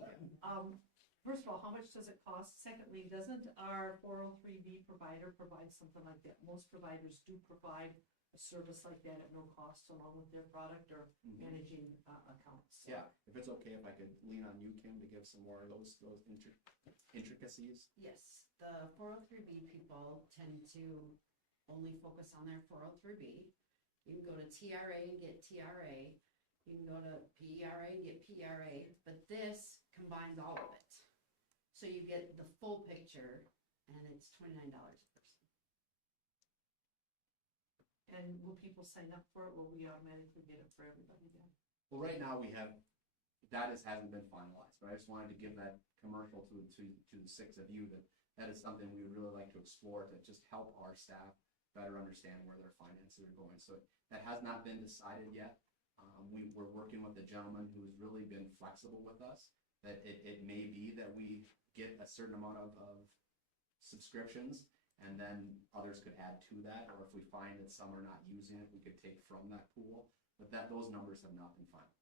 First of all, how much does it cost? Secondly, doesn't our 403B provider provide something like that? Most providers do provide a service like that at no cost along with their product or managing accounts. So- Yeah, if it's okay, if I could lean on you, Kim, to give some more of those intricacies. Yes, the 403B people tend to only focus on their 403B. You can go to TRA and get TRA. You can go to PERA and get PERA, but this combines all of it. So you get the full picture, and it's $29 a person. And will people sign up for it? Will we automatically get it for everybody then? Well, right now we have, hasn't been finalized, but I just wanted to give that commercial to the six of you that is something we would really like to explore to just help our staff better understand where their finances are going. So that has not been decided yet. We're working with a gentleman who's really been flexible with us, that it may be that we get a certain amount of subscriptions, and then others could add to that, or if we find that some are not using it, we could take from that pool, but those numbers have not been finalized.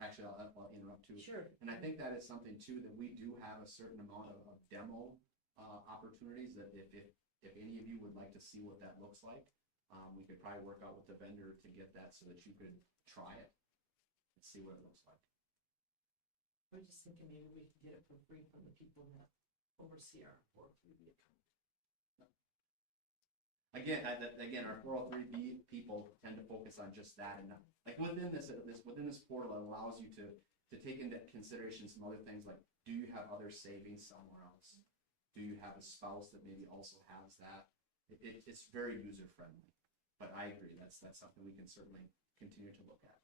Actually, I'll interrupt too. Sure. And I think that is something too, that we do have a certain amount of demo opportunities, that if any of you would like to see what that looks like, we could probably work out with the vendor to get that so that you could try it and see what it looks like. I was just thinking maybe we could get it for free from the people that oversee our 403B account. Again, our 403B people tend to focus on just that, and like within this portal, it allows you to take into consideration some other things, like, do you have other savings somewhere else? Do you have a spouse that maybe also has that? It's very user friendly, but I agree, that's something we can certainly continue to look at.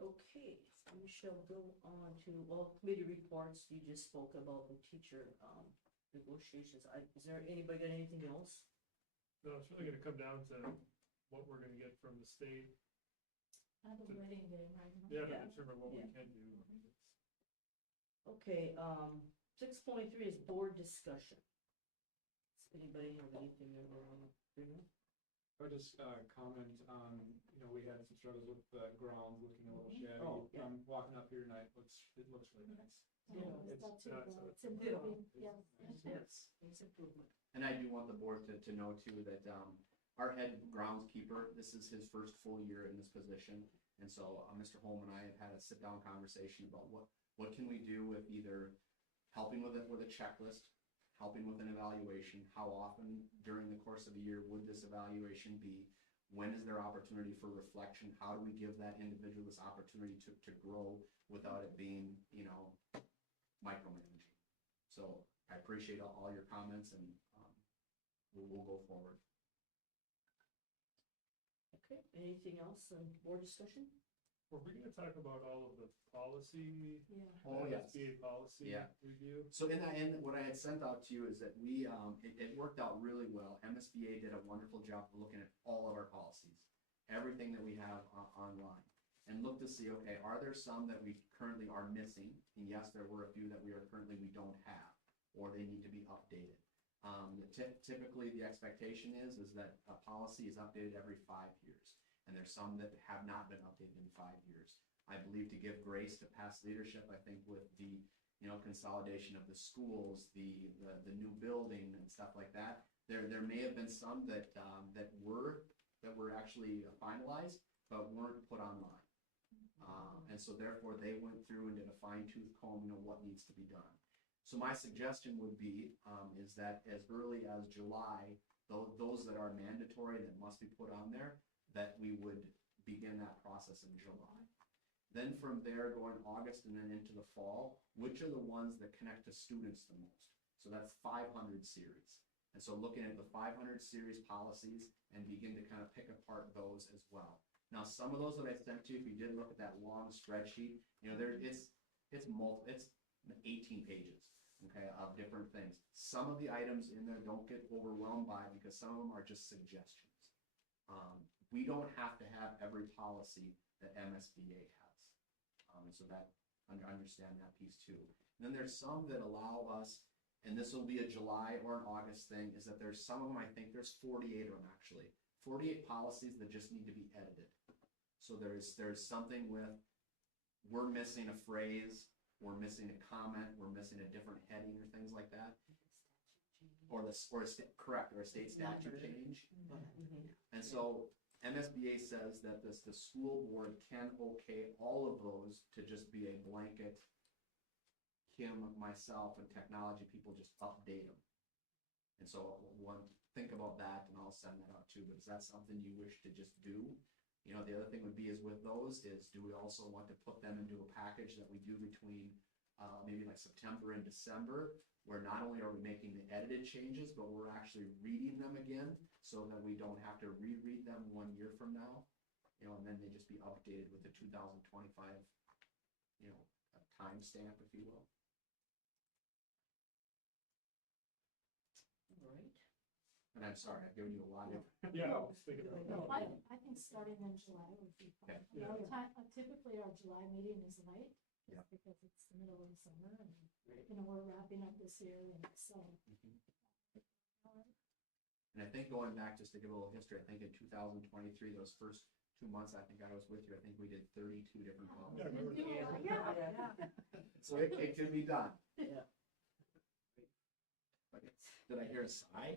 Okay, so we shall go on to, committee reports. You just spoke about the teacher, negotiations. Is there, anybody got anything else? No, it's really gonna come down to what we're gonna get from the state. I have a wedding day right now. Yeah, Yeah. to determine what we Yeah. can do. Okay, 6.3 is board discussion. Does anybody have anything they want to bring up? I'll just comment on, we had some struggles with the grounds looking a little shabby. Oh, yeah. Walking up here tonight, it looks really nice. Yeah, It's not too it's- bad. It's Yeah. improving, yes. Yes, it's improvement. And I do want the board to know too that our head groundskeeper, this is his first full year in this position. And so Mr. Holm and I have had a sit-down conversation about what can we do with either helping with a checklist, helping with an evaluation, how often during the course of a year would this evaluation be? When is there opportunity for reflection? How do we give that individual this opportunity to grow without it being, micromanaging? So I appreciate all your comments, and we'll go forward. Okay, anything else on board discussion? Were we gonna talk about all of the policy, Yeah. Oh, yes. SBA policy Yeah. review? So in that end, what I had sent out to you is that we, it worked out really well. MSBA did a wonderful job of looking at all of our policies, everything that we have online, and look to see, okay, are there some that we currently are missing? And yes, there were a few that we don't have, or they need to be updated. Typically, the expectation is that a policy is updated every 5 years, and there's some that have not been updated in 5 years. I believe to give grace to past leadership, I think with the, consolidation of the schools, the new building and stuff like that, there may have been some that were actually finalized, but weren't put online. And so therefore, they went through and did a fine tooth comb, what needs to be done. So my suggestion would be, is that as early as July, those that are mandatory, that must be put on there, that we would begin that process in July. Then from there, going August and then into the fall, which are the ones that connect to students the most? So that's 500 series. And so looking at the 500 series policies and begin to kind of pick apart those as well. Now, some of those that I sent you, if you did look at that long spreadsheet, it's 18 pages. okay, of different things. Some of the items in there don't get overwhelmed by, because some of them are just suggestions. We don't have to have every policy that MSBA has. And so that, understand that piece too. And then there's some that allow us, and this will be a July or an August thing, is that there's some of them, I think there's 48 of them actually. 48 policies that just need to be edited. So there's something with, we're missing a phrase, we're missing a comment, we're missing a different heading or things like that. Or a state statute change. Mhm. And so MSBA says that the school board can okay all of those to just be a blanket, Kim, myself, and technology people just update them. And so think about that, and I'll send that out too, but is that something you wish to just do? You know, the other thing would be is with those is, do we also want to put them into a package that we do between maybe like September and December, where not only are we making the edited changes, but we're actually reading them again, so that we don't have to reread them 1 year from now, you know, and then they just be updated with the 2025, you know, timestamp, if you will. All right. And I'm sorry, I've given you a lot of. Yeah, I was thinking about No, that. I think starting in July would be fine. Okay. Yeah. Typically, our July meeting is late, Yeah. just because it's the middle of the summer, and, you know, we're wrapping up this year, and so. And I think going back, just to give a little history, I think in 2023, those first 2 months, I think I was with you, I think we did 32 different Yeah, I policies. remember that. Yeah. So it can be done. Yeah. Did I hear a sigh?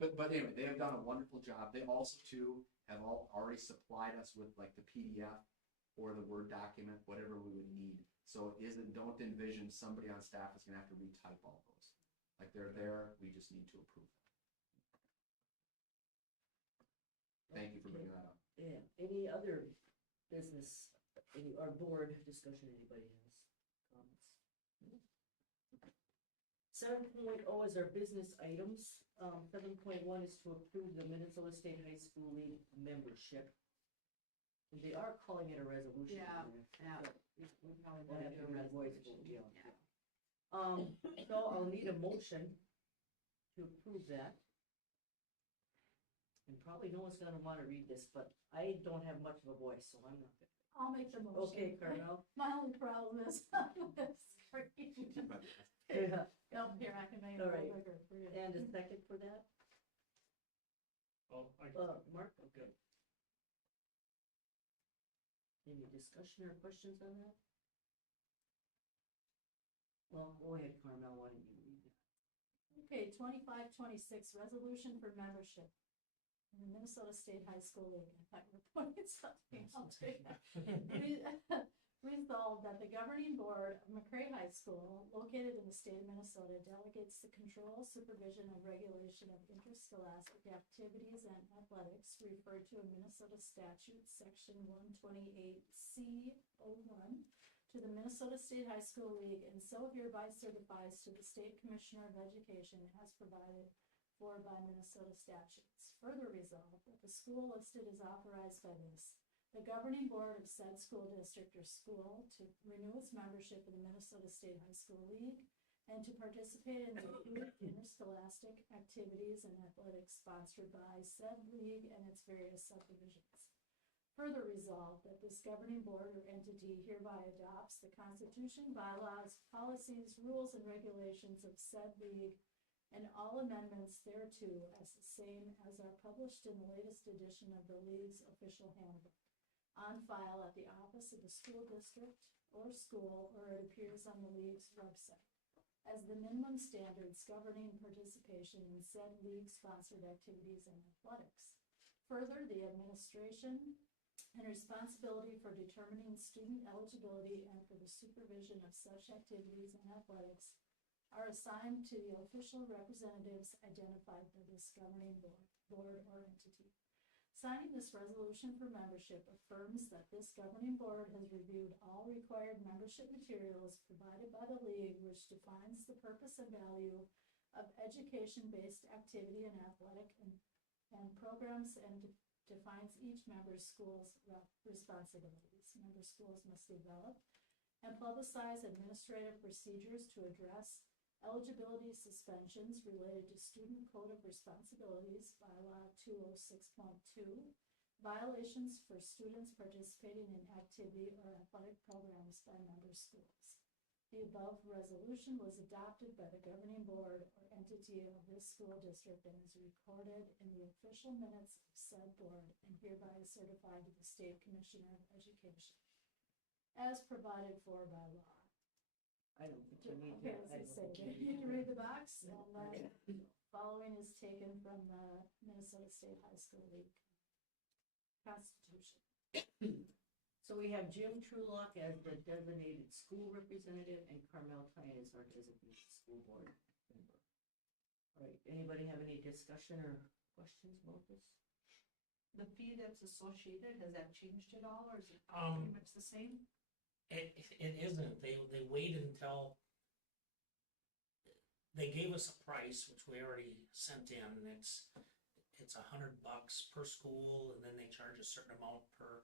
But anyway, they have done a wonderful job. They also too have already supplied us with like the PDF or the Word document, whatever we would need. So don't envision somebody on staff is gonna have to retype all those. Like they're there, we just need to approve them. Thank you for bringing that up. Yeah, any other business, or board discussion anybody has comments? 7.0 is our business items. 7.1 is to approve the Minnesota State High School League membership. And they are calling it a resolution. Yeah, Yeah. we probably We'll better have do to a read voice resolution. vote, yeah. Yeah. So I'll need a motion to approve that. And probably no one's gonna wanna read this, but I don't have much of a voice, so I'm not gonna. I'll make the motion. Okay, Carmel. My only problem is the screen. Yeah. Oh, here, I can make it a All right. little bigger for you. And a second for that? Oh, Mark, okay. Any discussion or questions on that? Well, go ahead, Carmel, why don't you read that? Okay, 25-26 resolution for membership in the Minnesota State High School League. I thought we were pointing something out there. Resolved that the governing board of McCray High School, located in the state of Minnesota, delegates the control, supervision, and regulation of interscholastic activities and athletics referred to in Minnesota statute section 128C01 to the Minnesota State High School League, and so hereby certifies to the State Commissioner of Education as provided for by Minnesota statutes. Further resolved that the school listed is authorized by this, the governing board of said school district or school, to renew its membership in the Minnesota State High School League and to participate in the approved interscholastic activities and athletics sponsored by said league and its various subdivisions. Further resolved that this governing board or entity hereby adopts the Constitution, bylaws, policies, rules, and regulations of said league and all amendments thereto as the same as are published in the latest edition of the league's official handbook, on file at the office of the school district or school, or it appears on the league's website, as the minimum standards governing participation in said league-sponsored activities and athletics. Further, the administration and responsibility for determining student eligibility and for the supervision of such activities and athletics are assigned to the official representatives identified by this governing board or entity. Signing this resolution for membership affirms that this governing board has reviewed all required membership materials provided by the league, which defines the purpose and value of education-based activity and athletic and programs, and defines each member's school's responsibilities. Member schools must develop and publicize administrative procedures to address eligibility suspensions related to Student Code of Responsibilities, bylaw 206.2, violations for students participating in activity or athletic programs by member schools. The above resolution was adopted by the governing board or entity of this school district and is recorded in the official minutes of said board and hereby certified to the State Commissioner of Education as provided for by law. I don't think you need Okay, that. I as I don't say, think you need can that. read the box, and then following is taken from the Minnesota State High School League Constitution. So we have Jim Trulock as the designated school representative and Carmel Tyne as our designated school board member. All right, anybody have any discussion or questions about this? The fee that's associated, has that changed at all, or is it Um, pretty much the same? It isn't, they waited until they gave us a price, which we already sent in, and it's $100 per school, and then they charge a certain amount per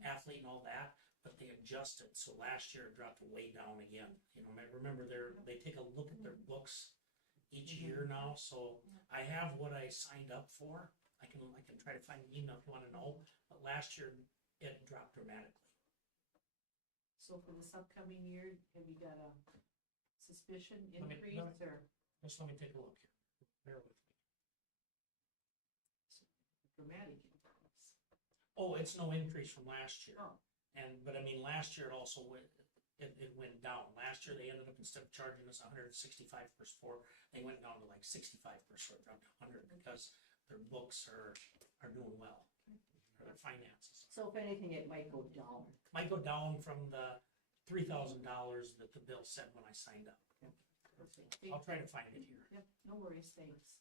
athlete and all that, but they adjusted, so last year it dropped way down again. You know, remember they take a look at their books each year now, so I have what I signed up for. I can try to find an email if you wanna know, but last year it dropped dramatically. So for this upcoming year, have you got a suspicion Let me- increase let me- or Just let me take a look here, bear with me. dramatic increase? Oh, it's no increase from last year. Oh. But I mean, last year it also went, it went down. Last year they ended up, instead of charging us 165 per sport, they went down to like 65 per sport, dropped to 100 because their books are doing well, or their finances. So if anything, it might go down. Might go down from the $3,000 that the bill said when I signed up. Perfect. I'll try to find it here. Yep, no worries, thanks.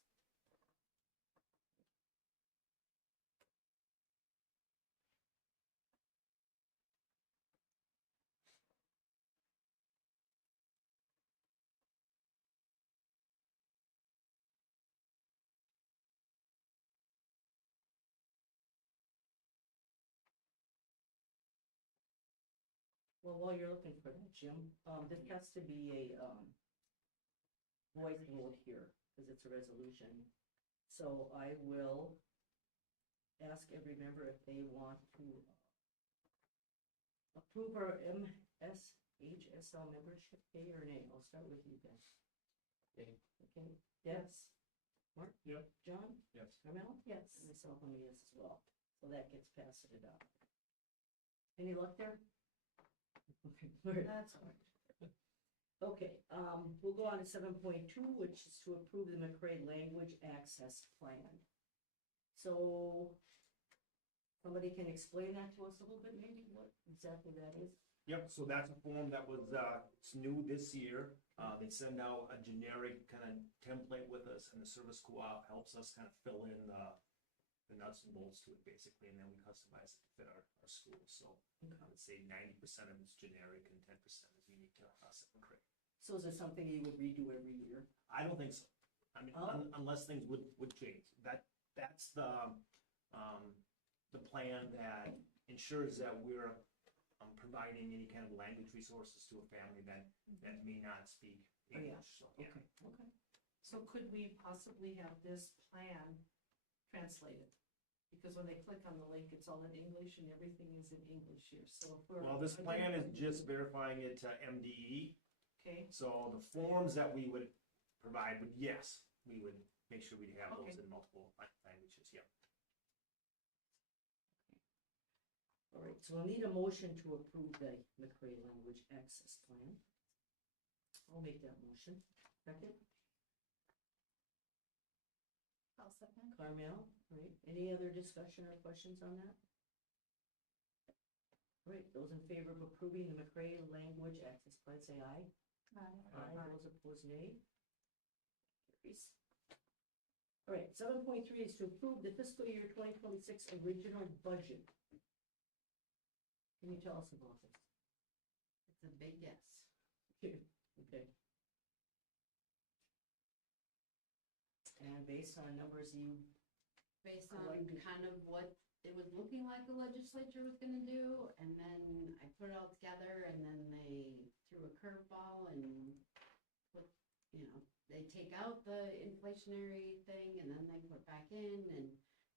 Well, while you're looking for that, Jim, this has to be a, voice vote here, because it's a resolution. So I will ask every member if they want to approve our MSHSL membership, yea or nay. I'll start with you guys. Yay. Okay, Debs? Mark? Yep. John? Yes. Carmel? Yes. And myself, I'm a yes as well. So that gets passed to the dot. Any luck there? Okay, all right. That's all right. Okay, we'll go on to 7.2, which is to approve the McRae Language Access Plan. So, somebody can explain that to us a little bit, maybe, what exactly that is? Yep, so that's a form that was, it's new this year. They send out a generic kind of template with us, and the service co-op helps us kind of fill in the nuts and bolts to it, basically, and then we customize it to fit our school. So I would say 90% of it's generic and 10% is unique to us at McRae. So is it something you would redo every year? I don't think so. I mean, Oh. unless things would change. That's the plan that ensures that we're providing any kind of language resources to a family that may not speak Oh, yeah. English. So, yeah. Okay. So could we possibly have this plan translated? Because when they click on the link, it's all in English and everything is in English here, so if we're. Well, this plan is just verifying it to MDE. Okay, So the forms that we would provide would, yes, we would make sure we'd have those Okay. in multiple languages, yeah. All right, so we'll need a motion to approve the McRae Language Access Plan. I'll make that motion. Second, I'll second. Carmel, all right, any other discussion or questions on that? All right, those in favor of approving the McRae Language Access Plan, say aye. Aye. Those opposed, nay. Carries. All right, 7.3 is to approve the fiscal year 2026 original budget. Can you tell us about this? It's a big yes. Okay. And based on numbers you Based on Collected. kind of what it was looking like the legislature was gonna do, and then I put it all together, and then they threw a curveball and put, you know, they take out the inflationary thing, and then they put back in, and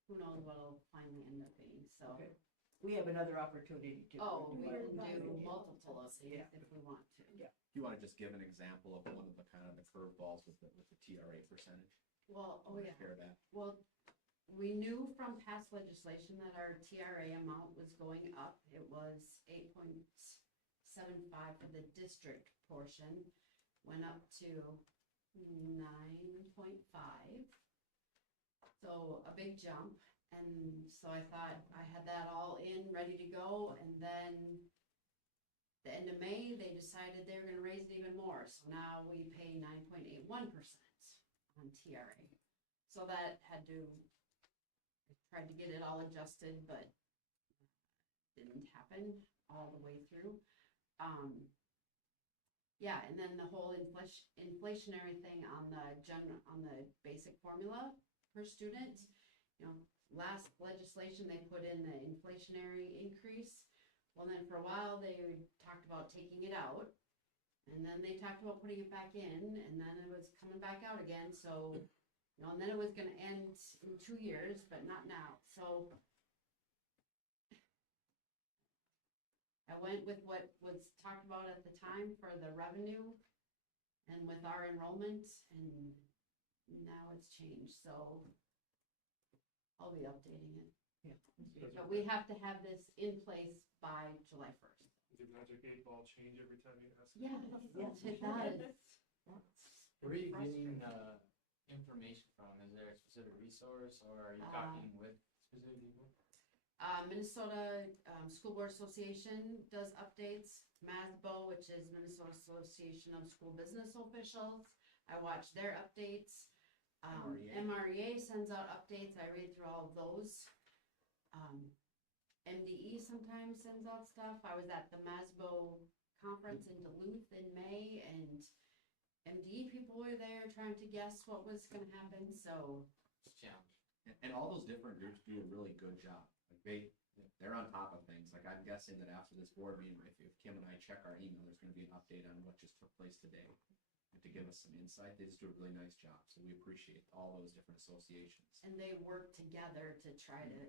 who knows what it'll finally end up being, so. Okay. We have another opportunity to. Oh, we We're can do advising. multiple of these Yeah. if we want to. Yeah. You wanna just give an example of one of the kind of the curveballs with the TRA percentage? Well, oh yeah. Compare that. Well, we knew from past legislation that our TRA amount was going up. It was 8.75 for the district portion, went up to 9.5. So a big jump. And so I thought I had that all in, ready to go, and then the end of May, they decided they were gonna raise it even more. So now we pay 9.81% on TRA. So that had to, I tried to get it all adjusted, but didn't happen all the way through. Yeah, and then the whole inflationary thing on the basic formula per student, you know, last legislation, they put in the inflationary increase. Well, then for a while, they talked about taking it out, and then they talked about putting it back in, and then it was coming back out again, so, you know, and then it was gonna end in 2 years, but not now, so. I went with what was talked about at the time for the revenue and with our enrollment, and now it's changed, so I'll be updating it. But we have to have this in place by July 1st. Does your magic 8 ball change every time you ask? Yes, Yes. it does. Where are you getting the information from? Is there a specific resource, or are you talking with specific people? Minnesota School Board Association does updates. MASBO, which is Minnesota Association of School Business Officials, I watch their updates. MREA sends out updates, I read through all of those. MDE sometimes sends out stuff. I was at the MASBO conference in Duluth in May, and MDE people were there trying to guess what was gonna happen, so. It's a challenge. And all those different groups do a really good job. Like they're on top of things. Like I'm guessing that after this board meeting, if Kim and I check our email, there's gonna be an update on what just took place today. And to give us some insight, they just do a really nice job. So we appreciate all those different associations. And they work together to try to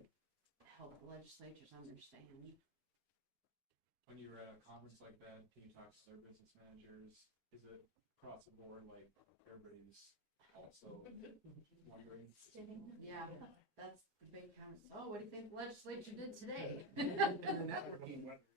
help legislatures understand. When you were at a conference like that, can you talk to their business managers? Is it across the board, like everybody's also wondering? Yeah, that's the big comment. Oh, what do you think the legislature did today? And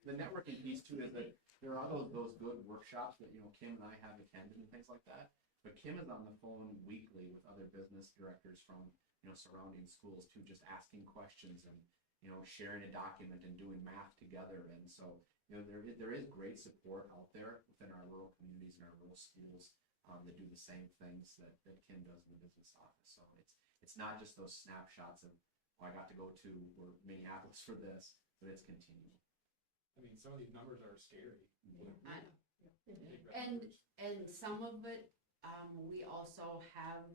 the networking piece too is that there are those good workshops that, you know, Kim and I have attended and things like that. But Kim is on the phone weekly with other business directors from, you know, surrounding schools too, just asking questions and, you know, sharing a document and doing math together. And so, you know, there is great support out there within our rural communities and our rural schools that do the same things that Kim does in the business office. So it's not just those snapshots of, oh, I got to go to Minneapolis for this, but it's continual. I mean, some of these numbers are scary. I know. Big And, numbers. and some of it, we also have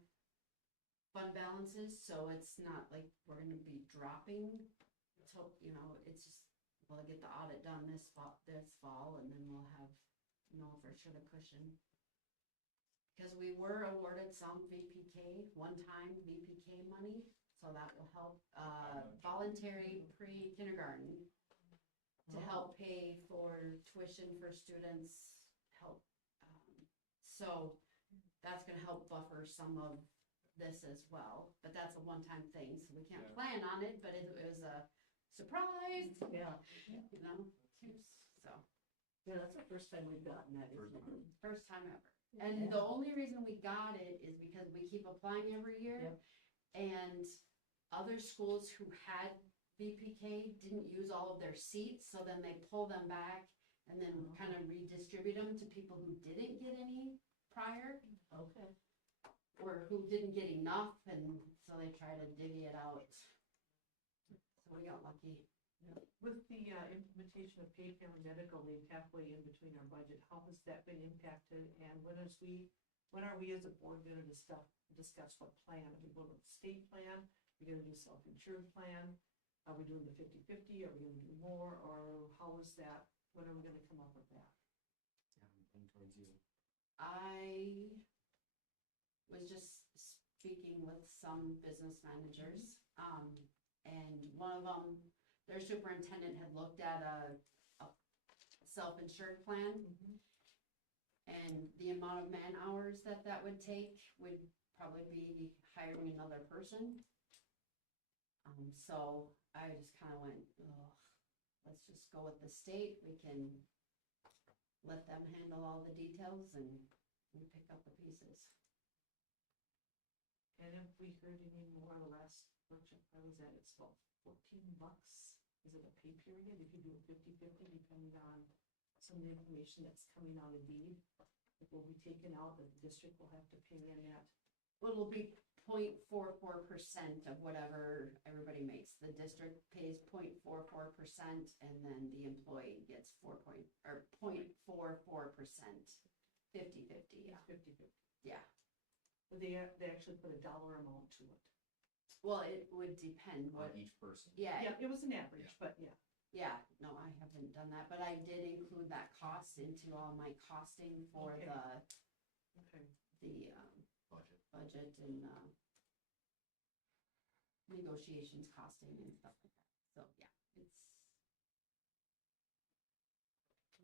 fund balances, so it's not like we're gonna be dropping. So, you know, it's just, we'll get the audit done this fall, and then we'll have, for sure the cushion. Because we were awarded some VPK, one-time VPK money, so that will help, voluntary pre-kindergarten to help pay for tuition for students, help, so that's gonna help buffer some of this as well, but that's a one-time thing, so we can't Yeah. plan on it, but it was a surprise, Yeah, you know, so, yeah, that's the first time we've gotten that, First isn't it? time. first time ever. And the only reason we got it is because we keep applying every year. Yep. And other schools who had VPK didn't use all of their seats, so then they pull them back and then kind of redistribute them to people who didn't get any prior, Okay. or who didn't get enough, and so they try to divvy it out. So we got lucky. With the implementation of paid family medical leave halfway in between our budget, how has that been impacted? And when are we as a board gonna discuss what plan? Are we going with the state plan? We're gonna do self-insured plan? Are we doing the 50/50? Are we gonna do more, or how is that? When are we gonna come up with that? Yeah, I'm looking towards you. I was just speaking with some business managers, and one of them, their superintendent had looked at a self-insured plan, and the amount of man hours that would take would probably be hiring another person. So I just kind of went, ugh, let's just go with the state. We can let them handle all the details and we pick up the pieces. And if we heard any more, the last workshop I was at, it's about $14. Is it a pay period? If you do a 50/50, depending on some of the information that's coming out of deed, it will be taken out, that the district will have to pay in that. It'll be 0.44% of whatever everybody makes. The district pays 0.44% and then the employee gets 0.44%. 50/50, yeah. 50/50. Yeah. But they actually put a dollar amount to it. Well, it would depend On what, each person. yeah, Yeah, it was an average, but yeah. yeah, no, I haven't done that, but I did include that cost into all my costing for Okay. Okay. the Budget. budget and negotiations costing and stuff like that. So, yeah,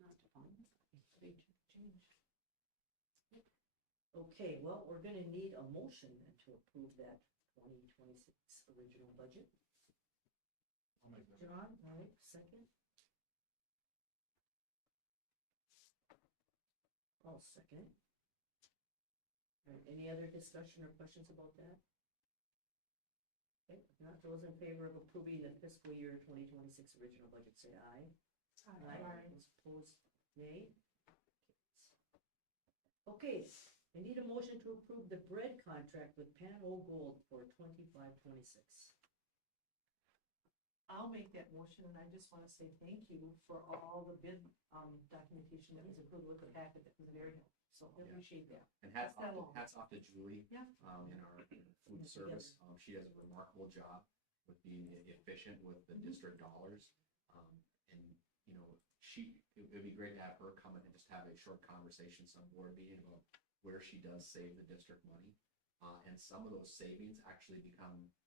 it's not fun. Big change. Okay, well, we're gonna need a motion then to approve that 2026 original budget. I'll make that. John, all right, second. I'll second. All right, any other discussion or questions about that? Okay, if not, those in favor of approving the fiscal year 2026 original budget, say aye. Those opposed, nay. Okay, I need a motion to approve the bread contract with Pan O Gold for 25-26. I'll make that motion, and I just want to say thank you for all the bid documentation that was included with the packet. That was very helpful, so I appreciate that. And Pass that along. hats off to Julie. Yeah. In our food service, she does a remarkable job with being efficient with the district dollars. And, you know, it would be great to have her come in and just have a short conversation, some board meeting about where she does save the district money. And some of those savings actually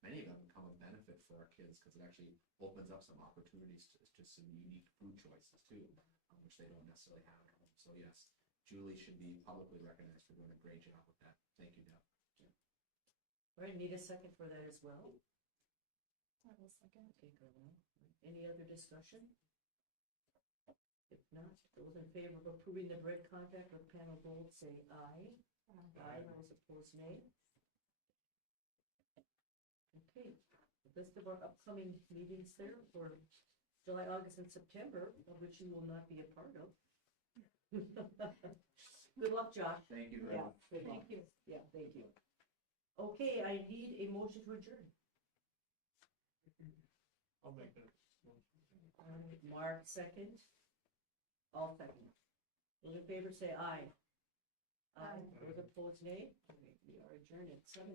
many of them become a benefit for our kids, because it actually opens up some opportunities to some unique food choices too, which they don't necessarily have at home. So yes, Julie should be publicly recognized for doing a great job with that. Thank you, Deb. All right, need a second for that as well? I will second. Okay, good. Any other discussion? If not, those in favor of approving the bread contract with Pan O Gold, say aye. Aye. Those opposed, nay. Okay, the list of our upcoming meetings there for July, August, and September, of which you will not be a part of. Good luck, Josh. Thank you very Yeah, much. good luck. Thank you. Yeah, thank you. Okay, I need a motion to adjourn. I'll make that motion. Mark, second. All second. Those in favor say aye. Aye. Those opposed, nay. Okay, we are adjourned at 7:00.